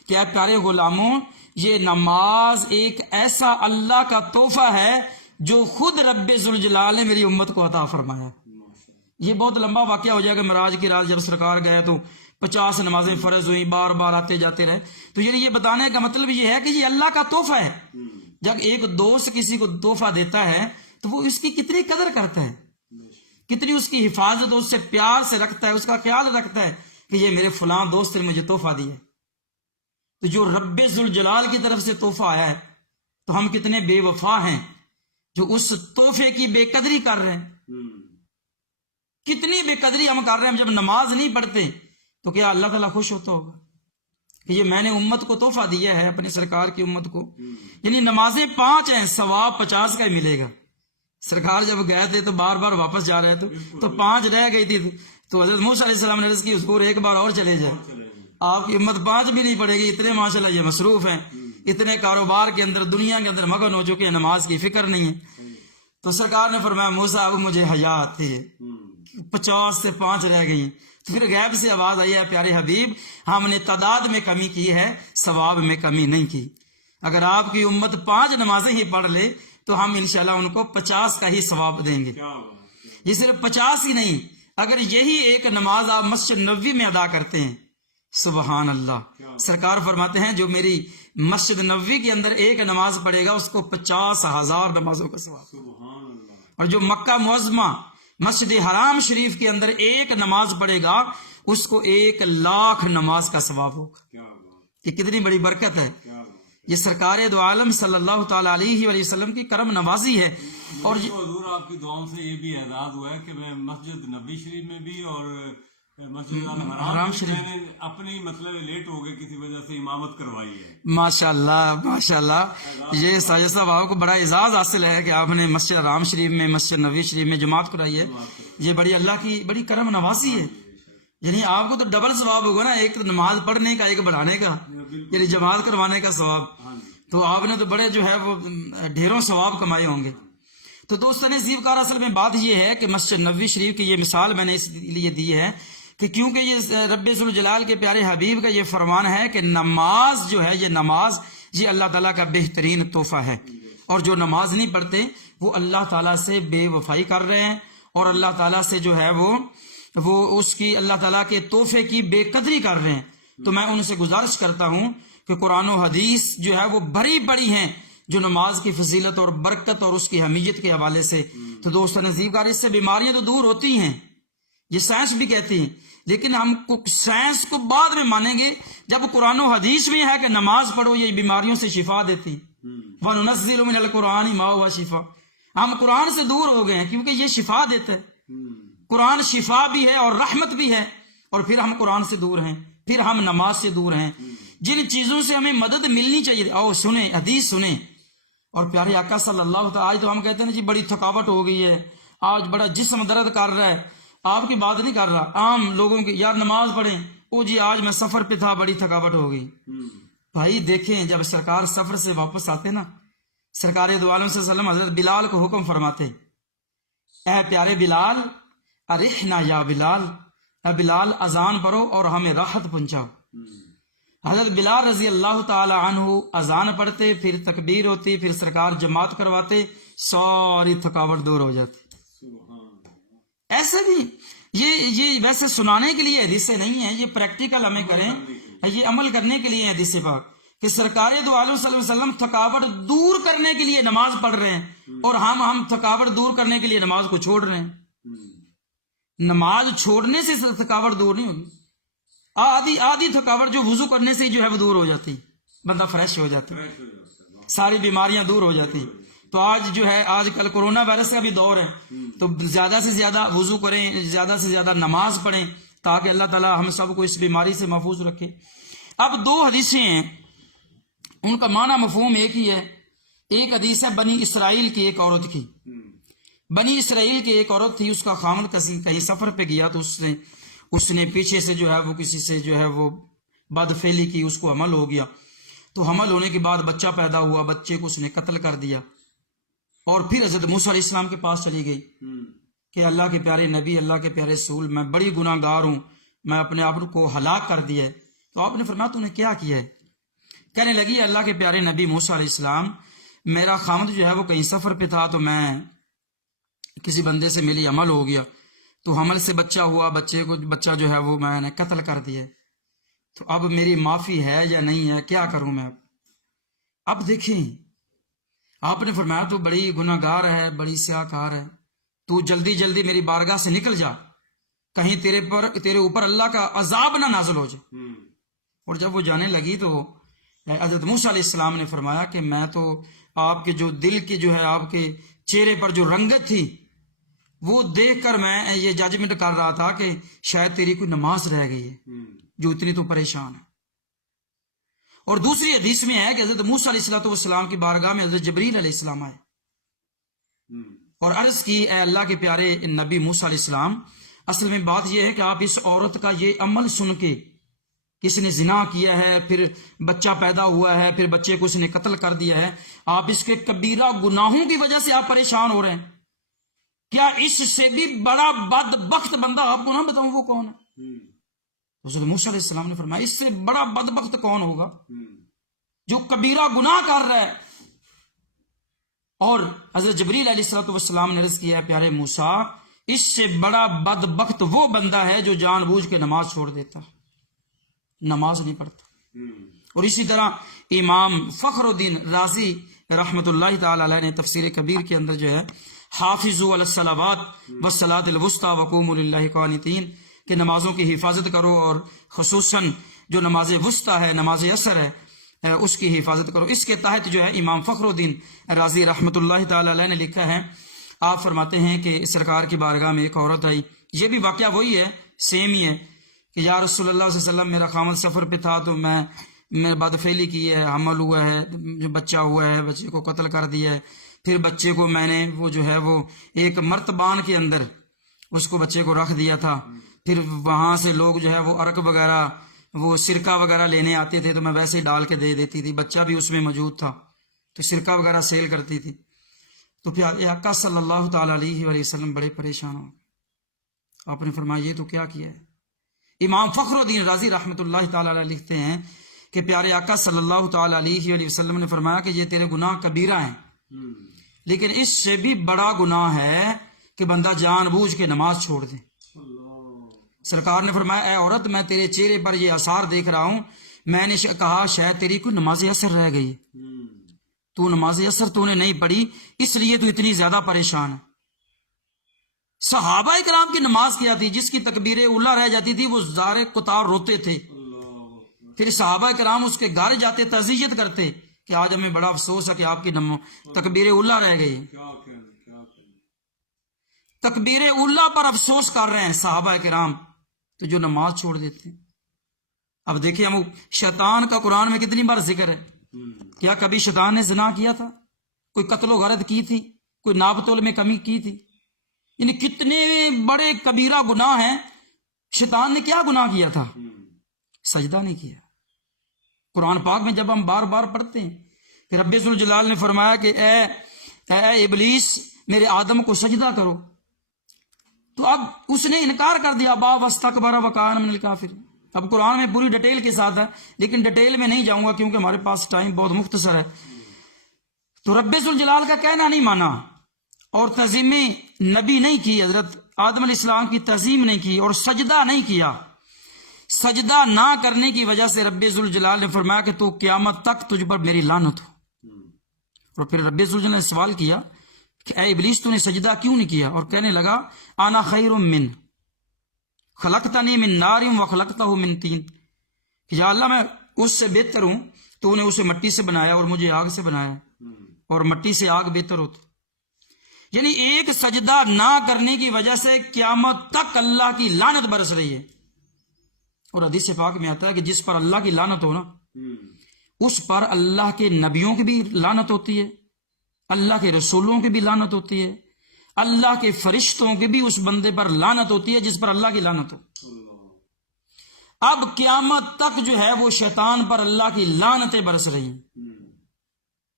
کہ اے پیارے غلاموں، یہ نماز ایک ایسا اللہ کا تحفہ ہے جو خود رب ذوالجلال نے میری امت کو عطا فرمایا۔ یہ بہت لمبا واقعہ ہو جائے گا، معراج کی رات جب سرکار گئے تو 50 نمازیں فرض ہوئی، بار بار آتے جاتے رہے۔ تو یہ بتانے کا مطلب یہ ہے کہ یہ اللہ کا تحفہ ہے۔ جب ایک دوست کسی کو تحفہ دیتا ہے تو وہ اس کی کتنی قدر کرتا ہے، کتنی اس کی حفاظت اس سے پیار سے رکھتا ہے، اس کا خیال رکھتا ہے کہ یہ میرے فلاں دوست نے مجھے تحفہ دیا۔ تو جو رب ذوالجلال کی طرف سے تحفہ آیا ہے تو ہم کتنے بے وفا ہیں جو اس تحفے کی بے قدری کر رہے ہیں۔ کتنی بے قدری ہم کر رہے ہیں، جب نماز نہیں پڑھتے تو کیا اللہ تعالیٰ خوش ہوتا ہوگا کہ یہ میں نے امت کو تحفہ دیا ہے، اپنے سرکار کی امت کو؟ یعنی نمازیں 5 ہیں، ثواب 50 کا ہی ملے گا۔ سرکار جب گئے تھے تو بار بار واپس جا رہے تھے تو 5 رہ گئی تھی، تو حضرت موسیٰ علیہ السلام نے عرض کی حضور ایک بار اور چلے جائے، آپ کی امت 5 بھی نہیں پڑے گی، اتنے ماشاءاللہ یہ مصروف ہیں، اتنے کاروبار کے اندر دنیا کے اندر مگن ہو چکے ہیں، نماز کی فکر نہیں ہے۔ تو سرکار نے فرمایا موسیٰ اب مجھے حیا آتی ہے، 50 سے 5 رہ گئی ہیں۔ تو پھر غیب سے آواز آئی ہے پیارے حبیب ہم نے تعداد میں کمی کی ہے، ثواب میں کمی نہیں کی۔ اگر آپ کی امت 5 نمازیں ہی پڑھ لے تو ہم انشاءاللہ ان کو 50 کا ہی ثواب دیں گے۔ یہ صرف 50 ہی نہیں، اگر یہی ایک نماز آپ مسجد نبوی میں ادا کرتے ہیں، سبحان اللہ، سرکار فرماتے ہیں جو میری مسجد نبوی کے اندر ایک نماز پڑھے گا اس کو 50,000 نمازوں کا ثواب، اور جو مکہ معظمہ مسجد حرام شریف کے اندر ایک نماز پڑھے گا اس کو 1,00,000 نماز کا ثواب ہوگا۔ یہ کتنی بڑی برکت ہے، یہ سرکار دو عالم صلی اللہ تعالی علیہ وآلہ وسلم کی کرم نوازی ہے۔ اور حضور آپ کی دعاؤں سے یہ بھی اعزاز ہوا ہے کہ میں مسجد نبی شریف میں بھی اور مسجد الحرام شریف میں نے اپنی مطلب لیٹ ہو گئے کسی وجہ سے امامت کروائی ہے۔ ماشاء اللہ ماشاء اللہ، یہ ساجد صاحب آپ کو بڑا اعزاز حاصل ہے کہ آپ نے مسجد حرام شریف میں مسجد نبی شریف میں جماعت کرائی ہے، یہ بڑی اللہ کی بڑی کرم نوازی ہے۔ یعنی آپ کو تو ڈبل ثواب ہوگا نا، ایک نماز پڑھنے کا، ایک بڑھانے کا، یعنی جماعت کروانے کا ثواب، تو آپ نے تو بڑے جو ہے وہ ڈھیروں ثواب کمائے ہوں گے۔ تو دوستان عزیز کار، اصل میں بات یہ ہے کہ مسجد نبوی شریف کی یہ مثال میں نے اس لیے دی ہے کہ کیونکہ یہ رب ذوالجلال کے پیارے حبیب کا یہ فرمان ہے کہ نماز جو ہے، یہ نماز یہ اللہ تعالیٰ کا بہترین تحفہ ہے، اور جو نماز نہیں پڑھتے وہ اللہ تعالیٰ سے بے وفائی کر رہے ہیں، اور اللہ تعالیٰ سے جو ہے وہ اس کی اللہ تعالیٰ کے تحفے کی بے قدری کر رہے ہیں۔ تو میں ان سے گزارش کرتا ہوں کہ قرآن و حدیث جو ہے وہ بڑی بڑی ہیں جو نماز کی فضیلت اور برکت اور اس کی اہمیت کے حوالے سے۔ تو دوستان عزیز کار، اس سے بیماریاں تو دور ہوتی ہیں، یہ سائنس بھی کہتی ہیں، لیکن ہم سائنس کو بعد میں مانیں گے جب قرآن و حدیث میں ہے کہ نماز پڑھو یہ بیماریوں سے شفا دیتی۔ وَنُنَزِّلُ مِنَ الْقُرْآنِ مَا هُوَ شِفَاءٌ، ہم قرآن سے دور ہو گئے ہیں کیونکہ یہ شفا دیتا ہے۔ قرآن شفا بھی ہے اور رحمت بھی ہے، اور پھر ہم قرآن سے دور ہیں، پھر ہم نماز سے دور ہیں۔ جن چیزوں سے ہمیں مدد ملنی چاہیے، آؤ سنیں، حدیث سنیں۔ اور پیارے آقا صلی اللہ تعالی، آج تو ہم کہتے ہیں جی بڑی تھکاوٹ ہو گئی ہے، آج بڑا جسم درد کر رہا ہے، آپ کی بات نہیں کر رہا، عام لوگوں کی، یار نماز پڑھیں، او جی آج میں سفر پہ تھا بڑی تھکاوٹ ہو گئی۔ بھائی دیکھیں جب سرکار سفر سے واپس آتے نا، سرکار دو عالم صلی اللہ علیہ وسلم حضرت بلال کو حکم فرماتے، اے پیارے بلال، ارحنا یا بلال، اے بلال اذان پڑھو اور ہمیں راحت پہنچاؤ۔ حضرت بلال رضی اللہ تعالی عنہ اذان پڑھتے، پھر تکبیر ہوتی، پھر سرکار جماعت کرواتے، ساری تھکاوٹ دور ہو جاتی۔ ایسے بھی یہ ویسے سنانے کے لیے حدیثیں نہیں ہیں، یہ پریکٹیکل ہمیں کریں، یہ عمل کرنے کے لیے حدیث پاک کہ سرکار دو عالم صلی اللہ علیہ وسلم تھکاوٹ دور کرنے کے لیے نماز پڑھ رہے ہیں، اور ہم تھکاوٹ دور کرنے کے لیے نماز کو چھوڑ رہے ہیں۔ نماز چھوڑنے سے تھکاوٹ دور نہیں ہوگی، آدھی تھکاوٹ جو وضو کرنے سے جو ہے وہ دور ہو جاتی، بندہ فریش ہو جاتا، ساری بیماریاں دور ہو جاتی۔ تو آج جو ہے آج کل کرونا وائرس کا بھی دور ہے، تو زیادہ سے زیادہ وضو کریں، زیادہ سے زیادہ نماز پڑھیں تاکہ اللہ تعالیٰ ہم سب کو اس بیماری سے محفوظ رکھے۔ اب 2 حدیثیں ہیں، ان کا معنی مفہوم ایک ہی ہے۔ ایک حدیث ہے بنی اسرائیل کی ایک عورت کی، بنی اسرائیل کی ایک عورت تھی، اس کا خاوند کہیں سفر پہ گیا تو اس نے پیچھے سے جو ہے وہ کسی سے جو ہے وہ بدفعلی کی، اس کو حمل ہو گیا، تو حمل ہونے کے بعد بچہ پیدا ہوا، بچے کو اس نے قتل کر دیا، اور پھر حضرت موسیٰ علیہ السلام کے پاس چلی گئی کہ اللہ کے پیارے نبی، اللہ کے پیارے رسول، میں بڑی گناہ گار ہوں، میں اپنے آپ کو ہلاک کر دیا ہے۔ تو آپ نے فرمایا تو نے کیا کیا ہے؟ کہنے لگی اللہ کے پیارے نبی موسیٰ علیہ السلام، میرا خاوند جو ہے وہ کہیں سفر پہ تھا، تو میں کسی بندے سے میری حمل ہو گیا، تو حمل سے بچہ ہوا، بچہ جو ہے وہ میں نے قتل کر دیا، تو اب میری معافی ہے یا نہیں ہے، کیا کروں میں؟ اب دیکھیں آپ نے فرمایا تو بڑی گناہ گار ہے، بڑی سیاہ کار ہے، تو جلدی جلدی میری بارگاہ سے نکل جا، کہیں تیرے اوپر اللہ کا عذاب نہ نازل ہو جائے۔ اور جب وہ جانے لگی تو حضرت موسیٰ علیہ السلام نے فرمایا کہ میں تو آپ کے جو دل کے جو ہے آپ کے چہرے پر جو رنگت تھی وہ دیکھ کر میں یہ ججمنٹ کر رہا تھا کہ شاید تیری کوئی نماز رہ گئی ہے جو اتنی تو پریشان ہے۔ اور دوسری حدیث میں ہے کہ حضرت موسیٰ علیہ السلام کی بارگاہ میں حضرت جبریل علیہ السلام آئے اور عرض کی، اے اللہ کے پیارے نبی موسیٰ علیہ السلام، اصل میں بات یہ ہے کہ آپ اس عورت کا یہ عمل سن کے کس نے زنا کیا ہے، پھر بچہ پیدا ہوا ہے، پھر بچے کو اس نے قتل کر دیا ہے، آپ اس کے کبیرہ گناہوں کی وجہ سے آپ پریشان ہو رہے ہیں، کیا اس سے بھی بڑا بدبخت بندہ آپ کو نہ بتاؤں وہ کون ہے؟ حضرت موسیٰ علیہ السلام نے فرمایا اس سے بڑا بدبخت کون ہوگا جو کبیرہ گناہ کر رہا ہے۔ اور حضرت جبریل علیہ السلام نے عرض کیا پیارے موسیٰ، اس سے بڑا بدبخت وہ بندہ ہے جو جان بوجھ کے نماز چھوڑ دیتا، نماز نہیں پڑھتا۔ اور اسی طرح امام فخر الدین رازی رحمۃ اللہ تعالی علیہ نے تفسیر کبیر کے اندر جو ہے حافظوا علی الصلوات والصلاۃ الوسطی وقوموا للہ قانتین کہ نمازوں کی حفاظت کرو، اور خصوصاً جو نماز وسطی ہے، نماز عصر ہے، اس کی حفاظت کرو۔ اس کے تحت جو ہے امام فخر الدین رازی رحمۃ اللہ تعالی علیہ نے لکھا ہے، آپ فرماتے ہیں کہ سرکار کی بارگاہ میں ایک عورت آئی، یہ بھی واقعہ وہی ہے، سیم ہی ہے کہ یا رسول اللہ صلی اللہ علیہ وسلم میرا خامد سفر پہ تھا تو میں بدفعلی کی ہے، حمل ہوا ہے، جو بچہ ہوا ہے، بچے کو قتل کر دیا ہے، پھر بچے کو میں نے وہ جو ہے وہ ایک مرتبان کے اندر اس کو بچے کو رکھ دیا تھا، پھر وہاں سے لوگ جو ہے وہ عرق وغیرہ وہ سرکہ وغیرہ لینے آتے تھے تو میں ویسے ہی ڈال کے دے دیتی تھی، بچہ بھی اس میں موجود تھا تو سرکہ وغیرہ سیل کرتی تھی۔ تو پیارے آقا صلی اللہ تعالی علیہ وآلہ وسلم بڑے پریشان ہو گئے، آپ نے فرمایا یہ تو کیا کیا ہے؟ امام فخر الدین رازی رحمۃ اللہ تعالی علیہ لکھتے ہیں کہ پیارے آقا صلی اللہ تعالی علیہ وآلہ وسلم نے فرمایا کہ یہ تیرے گناہ کبیرہ ہیں، لیکن اس سے بھی بڑا گناہ ہے کہ بندہ جان بوجھ کے نماز چھوڑ دے۔ سرکار نے فرمایا اے عورت، میں تیرے چہرے پر یہ آثار دیکھ رہا ہوں، میں نے کہا شاید تیری کوئی نماز عصر رہ گئی، تو نماز عصر تو نے نہیں پڑھی اس لیے تو اتنی زیادہ پریشان ہے۔ صحابہ کرام کی نماز کیا تھی؟ جس کی تکبیر اولیٰ رہ جاتی تھی وہ زار قطار روتے تھے، پھر صحابہ کرام اس کے گھر جاتے تعزیت کرتے کہ آج ہمیں بڑا افسوس ہے کہ آپ کی تکبیر اولیٰ رہ گئی، تکبیر اولیٰ پر افسوس کر رہے ہیں صحابہ کرام، تو جو نماز چھوڑ دیتے ہیں۔ اب دیکھیں ہم شیطان کا قرآن میں کتنی بار ذکر ہے، کیا کبھی شیطان نے زنا کیا تھا؟ کوئی قتل و غارت کی تھی؟ کوئی ناپ تول میں کمی کی تھی؟ یعنی کتنے بڑے کبیرہ گناہ ہیں۔ شیطان نے کیا گناہ کیا تھا؟ سجدہ نہیں کیا۔ قرآن پاک میں جب ہم بار بار پڑھتے ہیں کہ رب ذوالجلال نے فرمایا کہ اے ابلیس میرے آدم کو سجدہ کرو، تو اب اس نے انکار کر دیا، ابا واستکبر وکان من الکافر۔ اب قرآن میں پوری ڈیٹیل کے ساتھ ہے لیکن ڈیٹیل میں نہیں جاؤں گا کیونکہ ہمارے پاس ٹائم بہت مختصر ہے۔ تو رب ذوالجلال کا کہنا نہیں مانا اور تعظیم نبی نہیں کی، حضرت آدم علیہ السلام کی تعظیم نہیں کی اور سجدہ نہیں کیا۔ سجدہ نہ کرنے کی وجہ سے رب ذوالجلال نے فرمایا کہ تو قیامت تک تجھ پر میری لعنت ہو۔ اور پھر رب ذوالجلال نے سوال کیا کہ اے ابلیس تو نے سجدہ کیوں نہیں کیا؟ اور کہنے لگا انا خیر من خلقتنی من نار وخلقتہ من طین، کہ یا اللہ میں اس سے بہتر ہوں، تو نے اسے مٹی سے بنایا اور مجھے آگ سے بنایا، اور مٹی سے آگ بہتر ہوتا۔ یعنی ایک سجدہ نہ کرنے کی وجہ سے قیامت تک اللہ کی لعنت برس رہی ہے۔ اور حدیث پاک میں آتا ہے کہ جس پر اللہ کی لعنت ہو نا اس پر اللہ کے نبیوں کی بھی لعنت ہوتی ہے، اللہ کے رسولوں کی بھی لعنت ہوتی ہے، اللہ کے فرشتوں کی بھی اس بندے پر لعنت ہوتی ہے جس پر اللہ کی لعنت ہو۔ اب قیامت تک جو ہے وہ شیطان پر اللہ کی لعنتیں برس رہی ہیں۔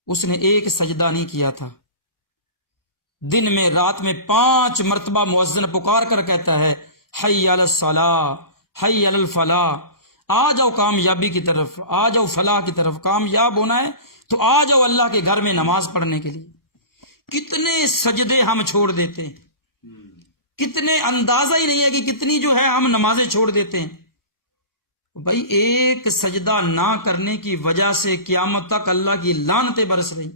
اس نے ایک سجدہ نہیں کیا تھا، دن میں رات میں 5 مرتبہ مؤذن پکار کر کہتا ہے حی علی الصلاۃ حی علی الفلاح، آ جاؤ کامیابی کی طرف، آ جاؤ فلاح کی طرف، کامیاب ہونا ہے تو آ جاؤ اللہ کے گھر میں نماز پڑھنے کے لیے۔ کتنے سجدے ہم چھوڑ دیتے ہیں، کتنے اندازہ ہی نہیں ہے کہ کتنی جو ہے ہم نمازیں چھوڑ دیتے ہیں۔ بھائی ایک سجدہ نہ کرنے کی وجہ سے قیامت تک اللہ کی لعنتیں برس رہی۔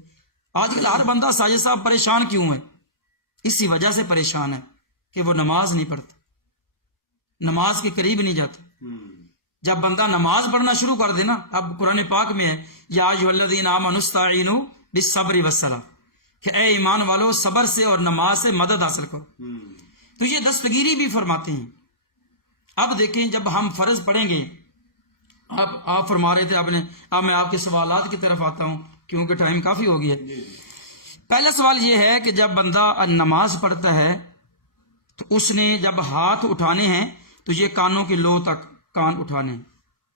آج کل ہر بندہ ساجد صاحب پریشان کیوں ہے؟ اسی وجہ سے پریشان ہے کہ وہ نماز نہیں پڑھتا، نماز کے قریب نہیں جاتا۔ جب بندہ نماز پڑھنا شروع کر دے نا، اب قرآن پاک میں ہے یا ایھا الذین آمنوا استعینوا بالصبر والصلاۃ، کہ اے ایمان والو صبر سے اور نماز سے مدد حاصل کرو، تو یہ دستگیری بھی فرماتے ہیں۔ اب دیکھیں جب ہم فرض پڑھیں گے، اب آپ فرما رہے تھے اب میں آپ کے سوالات کی طرف آتا ہوں کیونکہ ٹائم کافی ہو گیا۔ پہلا سوال یہ ہے کہ جب بندہ نماز پڑھتا ہے تو اس نے جب ہاتھ اٹھانے ہیں تو یہ کانوں کی لو تک کان اٹھانے ہیں،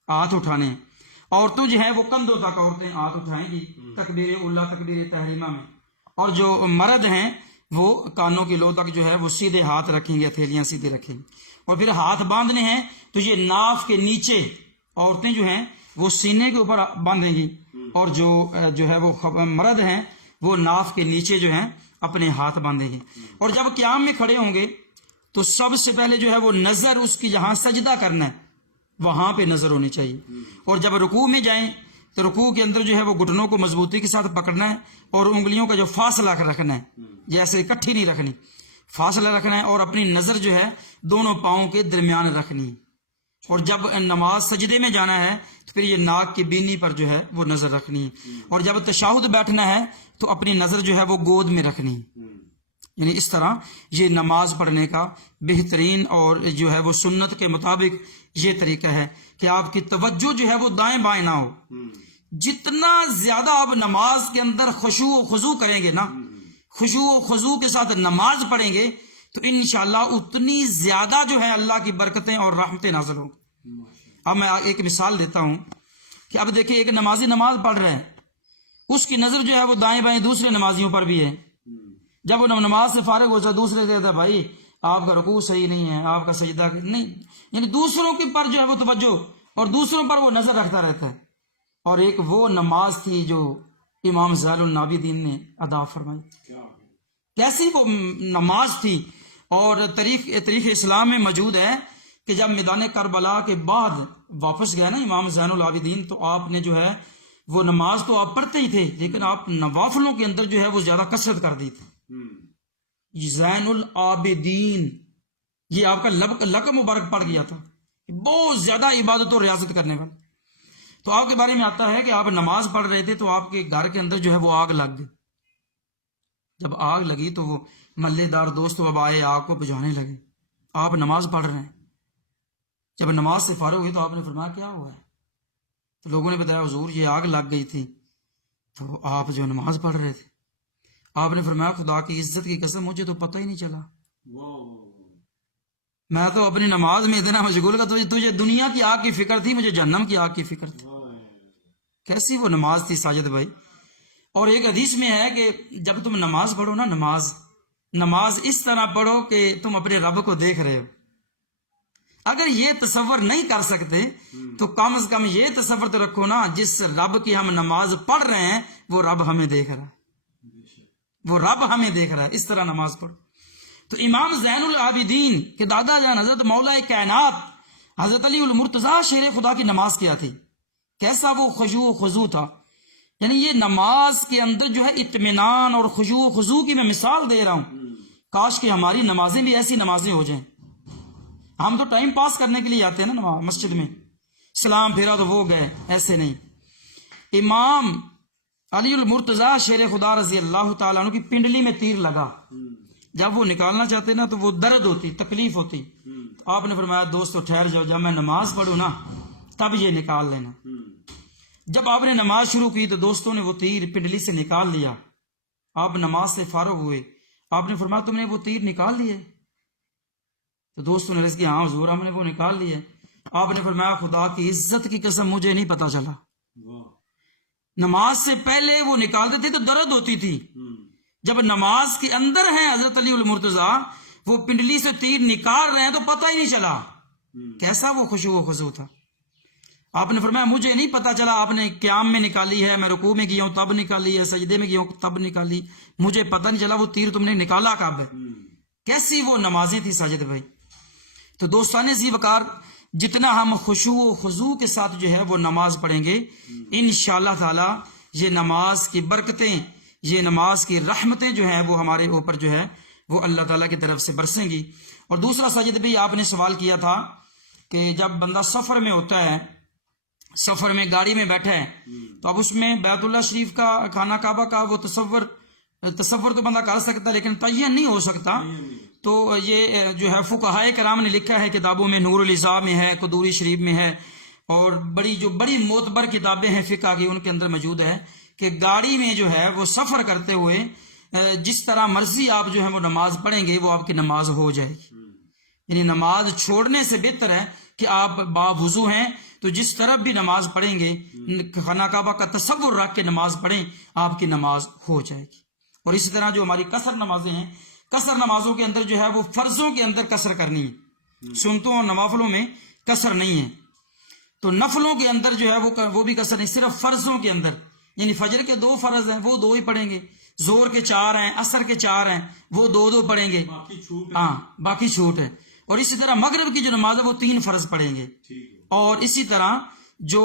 ہاتھ اٹھانے ہیں. عورتوں جو ہے وہ کندھوں تک عورتیں ہاتھ اٹھائیں گی تکبیر اولا تکبیر تحریمہ میں، اور جو مرد ہیں وہ کانوں کی لو تک جو ہے وہ سیدھے ہاتھ رکھیں گے، ہتھیلیاں سیدھے رکھیں گے. اور پھر ہاتھ باندھنے ہیں تو یہ ناف کے نیچے عورتیں جو ہیں وہ سینے کے اوپر باندھیں گی، اور جو ہے وہ مرد ہیں وہ ناف کے نیچے جو ہیں اپنے ہاتھ باندھیں گے. اور جب قیام میں کھڑے ہوں گے تو سب سے پہلے جو ہے وہ نظر اس کی جہاں سجدہ کرنا ہے وہاں پہ نظر ہونی چاہیے. اور جب رکوع میں جائیں تو رکوع کے اندر جو ہے وہ گھٹنوں کو مضبوطی کے ساتھ پکڑنا ہے، اور انگلیوں کا جو فاصلہ رکھنا ہے، جیسے اکٹھی نہیں رکھنی، فاصلہ رکھنا ہے، اور اپنی نظر جو ہے دونوں پاؤں کے درمیان رکھنی ہے. اور جب نماز سجدے میں جانا ہے تو پھر یہ ناک کی بینی پر جو ہے وہ نظر رکھنی ہے. اور جب تشہد بیٹھنا ہے تو اپنی نظر جو ہے وہ گود میں رکھنی ہے. یعنی اس طرح یہ نماز پڑھنے کا بہترین اور جو ہے وہ سنت کے مطابق یہ طریقہ ہے کہ آپ کی توجہ جو ہے وہ دائیں بائیں نہ ہو. جتنا زیادہ آپ نماز کے اندر خشوع و خضوع کریں گے نا، خشوع و خضوع کے ساتھ نماز پڑھیں گے تو انشاءاللہ اتنی زیادہ جو ہے اللہ کی برکتیں اور رحمتیں نازل ہوں. اب میں ایک مثال دیتا ہوں کہ اب دیکھیں ایک نمازی نماز پڑھ رہے ہیں، اس کی نظر جو ہے وہ دائیں بائیں دوسرے نمازیوں پر بھی ہے. جب وہ نماز سے فارغ ہو جائے دوسرے کہتا ہے بھائی آپ کا رکوع صحیح نہیں ہے، آپ کا سجدہ نہیں، یعنی دوسروں کے پر جو ہے وہ توجہ اور دوسروں پر وہ نظر رکھتا رہتا ہے. اور ایک وہ نماز تھی جو امام زین العابدین نے ادا فرمائی. کیسی وہ نماز تھی. اور تاریخ اسلام میں موجود ہے کہ جب میدان کربلا کے بعد واپس گئے نا امام زین العابدین، تو آپ نے جو ہے وہ نماز تو آپ پڑھتے ہی تھے لیکن آپ نوافلوں کے اندر جو ہے وہ زیادہ کثرت کر دی تھی. زین العابدین یہ آپ کا لقب مبارک پڑ گیا تھا، بہت زیادہ عبادت و ریاضت کرنے والا. تو آپ کے بارے میں آتا ہے کہ آپ نماز پڑھ رہے تھے تو آپ کے گھر کے اندر جو ہے وہ آگ لگ گئی. جب آگ لگی تو وہ ملے دار دوست اب آئے، آگ کو بجھانے لگے. آپ نماز پڑھ رہے ہیں. جب نماز سے فارغ ہوئی تو آپ نے فرمایا کیا ہوا ہے؟ تو لوگوں نے بتایا حضور یہ آگ لگ گئی تھی تو آپ جو نماز پڑھ رہے تھے. آپ نے فرمایا خدا کی عزت کی قسم مجھے تو پتہ ہی نہیں چلا، میں تو اپنی نماز میں اتنا مشغول تھا، تجھے دنیا کی آگ کی فکر تھی، مجھے جہنم کی آگ کی فکر تھی. کیسی وہ نماز تھی ساجد بھائی. اور ایک حدیث میں ہے کہ جب تم نماز پڑھو نا، نماز اس طرح پڑھو کہ تم اپنے رب کو دیکھ رہے ہو. اگر یہ تصور نہیں کر سکتے تو کم از کم یہ تصور تو رکھو نا، جس رب کی ہم نماز پڑھ رہے ہیں وہ رب ہمیں دیکھ رہا ہے، وہ رب ہمیں دیکھ رہا ہے. اس طرح نماز پڑھو. تو امام زین العابدین کے دادا جان حضرت مولا کائنات حضرت علی المرتضیٰ شیر خدا کی نماز کیا تھی، کیسا وہ خشوع و خضوع تھا. یعنی یہ نماز کے اندر جو ہے اطمینان اور خشوع و خضوع کی میں مثال دے رہا ہوں. کاش کہ ہماری نمازیں بھی ایسی نمازیں ہو جائیں. ہم تو ٹائم پاس کرنے کے لیے آتے ہیں نا نماز مسجد میں، سلام پھیرا تو وہ گئے، ایسے نہیں. امام علی المرتضیٰ شیر خدا رضی اللہ تعالیٰ عنہ کی پنڈلی میں تیر لگا. جب وہ نکالنا چاہتے نا تو وہ درد ہوتی، تکلیف ہوتی. تو آپ نے فرمایا دوستو ٹھہر جاؤ، جب میں نماز پڑھوں نا تب یہ نکال لینا. جب آپ نے نماز شروع کی تو دوستوں نے وہ تیر پنڈلی سے نکال لیا. آپ نماز سے فارغ ہوئے، آپ نے فرمایا تم نے وہ تیر نکال لیے؟ تو دوستوں نے عرض کیا ہاں حضور ہم نے وہ نکال لیا. آپ نے فرمایا خدا کی عزت کی قسم مجھے نہیں پتا چلا. نماز سے پہلے وہ نکالتے تھے تو درد ہوتی تھی، جب نماز کے اندر ہے حضرت علی المرتضیٰ وہ پنڈلی سے تیر نکال رہے ہیں تو پتہ ہی نہیں چلا. کیسا وہ خشوع و خضوع تھا. آپ نے فرمایا مجھے نہیں پتا چلا، آپ نے قیام میں نکالی ہے، میں رکوع میں گیا ہوں تب نکالی ہے، سجدے میں گیا ہوں تب نکالی، مجھے پتہ نہیں چلا وہ تیر تم نے نکالا کب ہے. کیسی وہ نمازیں تھی ساجد بھائی. تو دوستان ذی وقار جتنا ہم خشوع و خضوع کے ساتھ جو ہے وہ نماز پڑھیں گے انشاءاللہ تعالی یہ نماز کی برکتیں، یہ نماز کی رحمتیں جو ہیں وہ ہمارے اوپر جو ہے وہ اللہ تعالیٰ کی طرف سے برسیں گی. اور دوسرا ساجد بھی آپ نے سوال کیا تھا کہ جب بندہ سفر میں ہوتا ہے، سفر میں گاڑی میں بیٹھا ہے تو اب اس میں بیت اللہ شریف کا خانہ کعبہ کا وہ تصور تو بندہ کر سکتا لیکن تعین نہیں ہو سکتا. تو یہ جو ہے فقہائے کرام نے لکھا ہے کتابوں میں، نور الازا میں ہے، قدوری شریف میں ہے، اور بڑی معتبر کتابیں ہیں فقہ کی ان کے اندر موجود ہے کہ گاڑی میں جو ہے وہ سفر کرتے ہوئے جس طرح مرضی آپ جو ہے وہ نماز پڑھیں گے وہ آپ کی نماز ہو جائے گی. یعنی نماز چھوڑنے سے بہتر ہے کہ آپ باوضو ہیں تو جس طرف بھی نماز پڑھیں گے خانہ کعبہ کا تصور رکھ کے نماز پڑھیں آپ کی نماز ہو جائے گی. اور اسی طرح جو ہماری قصر نمازیں ہیں، قصر نمازوں کے اندر جو ہے وہ فرضوں کے اندر قصر کرنی ہے، سنتوں اور نوافلوں میں قصر نہیں ہے. تو نفلوں کے اندر جو ہے وہ بھی قصر نہیں، صرف فرضوں کے اندر، یعنی فجر کے 2 فرض ہیں وہ 2 ہی پڑھیں گے، زور کے 4 ہیں، عصر کے 4 ہیں وہ 2 پڑھیں گے، ہاں باقی چھوٹ ہے. اور اسی طرح مغرب کی جو نماز ہے وہ 3 فرض پڑھیں گے. اور اسی طرح جو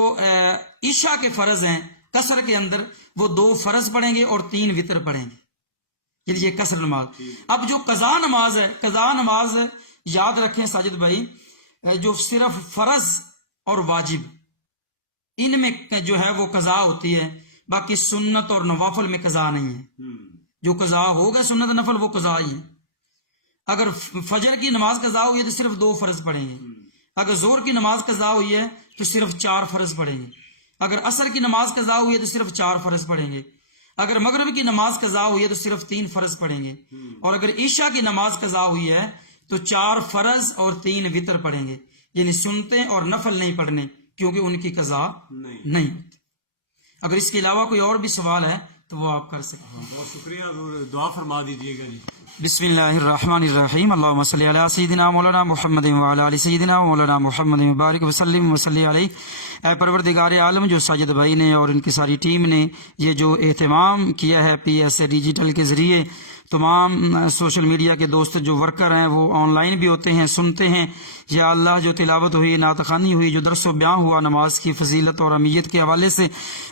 عشاء کے فرض ہیں قصر کے اندر وہ 2 فرض پڑھیں گے اور 3 وتر پڑھیں گے، یعنی یہ قصر نماز. اب جو قضا نماز ہے، قضا نماز یاد رکھیں ساجد بھائی، جو صرف فرض اور واجب ان میں جو ہے وہ قضا ہوتی ہے، باقی سنت اور نوافل میں قضا نہیں ہے. جو قضا ہوگا سنت نفل وہ قضا ہی ہے. اگر فجر کی نماز قضا ہوئی ہے تو صرف 2 فرض پڑھیں گے، اگر زور کی نماز قضا ہوئی ہے تو صرف 4 فرض پڑھیں گے، اگر عصر کی نماز قضا ہوئی ہے تو صرف 4 فرض پڑھیں گے، اگر مغرب کی نماز قضا ہوئی ہے تو صرف 3 فرض پڑھیں گے، اور اگر عشاء کی نماز قضا ہوئی ہے تو 4 فرض اور 3 وتر پڑھیں گے، یعنی سنتے اور نفل نہیں پڑھنے کیونکہ ان کی قضا نہیں ہوتی. اگر اس کے علاوہ کوئی اور بھی سوال ہے تو وہ آپ کر سکتے ہیں. بہت شکریہ، دعا فرما دیجیے گا. بسم اللہ الرحمن الرحیم. اللہم صلی علی سیدنا مولانا محمد وعلی آل سیدنا مولانا محمد مبارک وسلم وصلی علیہ. اے پروردگار عالم، جو ساجد بھائی نے اور ان کی ساری ٹیم نے یہ جو اہتمام کیا ہے PSA ڈیجیٹل کے ذریعے، تمام سوشل میڈیا کے دوست جو ورکر ہیں وہ آن لائن بھی ہوتے ہیں، سنتے ہیں، یا اللہ جو تلاوت ہوئی، نعت خوانی ہوئی، جو درس و بیان ہوا نماز کی فضیلت اور اہمیت کے حوالے سے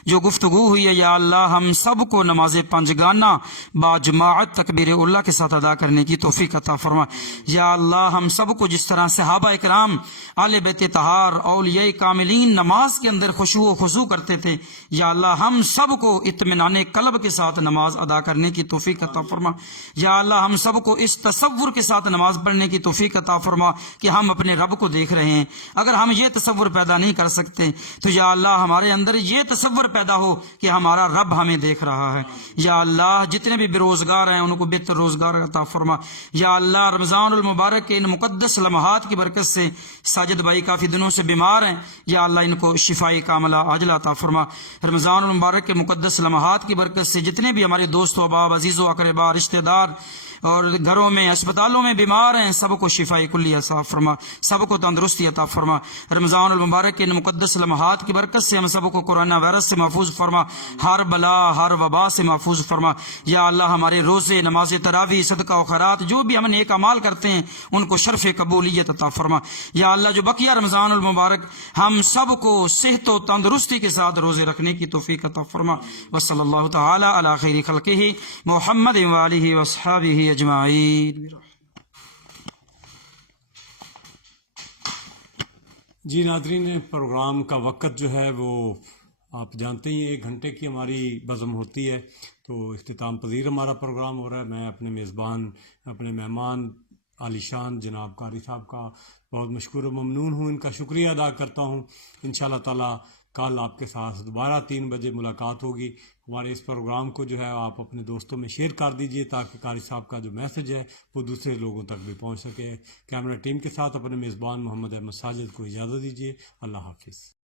جو گفتگو ہوئی ہے، یا اللہ ہم سب کو نماز 5 گانا با جماعت تکبیر اللہ کے ساتھ ادا کرنے کی توفیق عطا فرما. یا اللہ ہم سب کو جس طرح صحابہ اکرام، اہل بیت طہار، اولیاء کاملین نماز کے اندر خشوع و خضوع کرتے تھے، یا اللہ ہم سب کو اطمینان قلب کے ساتھ نماز ادا کرنے کی توفیق عطا فرما. یا اللہ ہم سب کو اس تصور کے ساتھ نماز پڑھنے کی توفیق عطا فرما کہ ہم اپنے رب کو دیکھ رہے ہیں. اگر ہم یہ تصور پیدا نہیں کر سکتے تو یا اللہ ہمارے اندر یہ تصور پیدا ہو کہ ہمارا رب ہمیں دیکھ رہا ہے. یا اللہ جتنے بھی بے روزگار ہیں ان کو بہتر روزگار عطا فرما. یا اللہ رمضان المبارک کے ان مقدس لمحات کی برکت سے ساجد بھائی کافی دنوں سے بیمار ہیں، یا اللہ ان کو شفائی کاملہ عاجلہ عطا فرما. رمضان المبارک کے مقدس لمحات کی برکت سے جتنے بھی ہمارے دوست و احباب، عزیز و اقربا، رشتہ دار اور گھروں میں اسپتالوں میں بیمار ہیں، سب کو شفائی کلی عطا فرما، سب کو تندرستی عطا فرما. رمضان المبارک کے ان مقدس لمحات کی برکت سے ہم سب کو کورونا وائرس سے محفوظ فرما، ہر بلا ہر وبا سے محفوظ فرما. یا اللہ ہمارے روزے، نماز تراویح، صدقہ و خیرات، جو بھی ہم نیک اعمال کرتے ہیں ان کو شرف قبولیت عطا فرما. یا اللہ جو بقیہ رمضان المبارک ہم سب کو صحت و تندرستی کے ساتھ روزے رکھنے کی توفیق عطا فرما. وصلی اللہ تعالی علی خیر خلقہ محمد وآلہ واصحابہ اجمعین. جی ناظرین، پروگرام کا وقت جو ہے وہ آپ جانتے ہی 1 گھنٹے کی ہماری بزم ہوتی ہے، تو اختتام پذیر ہمارا پروگرام ہو رہا ہے. میں اپنے میزبان، اپنے مہمان عالی شان جناب قاری صاحب کا بہت مشکور و ممنون ہوں، ان کا شکریہ ادا کرتا ہوں. انشاءاللہ تعالی کل آپ کے ساتھ دوبارہ 3 بجے ملاقات ہوگی. ہمارے اس پروگرام کو جو ہے آپ اپنے دوستوں میں شیئر کر دیجئے تاکہ قاری صاحب کا جو میسج ہے وہ دوسرے لوگوں تک بھی پہنچ سکے. کیمرہ ٹیم کے ساتھ اپنے میزبان محمد احمد ساجد کو اجازت دیجیے. اللہ حافظ.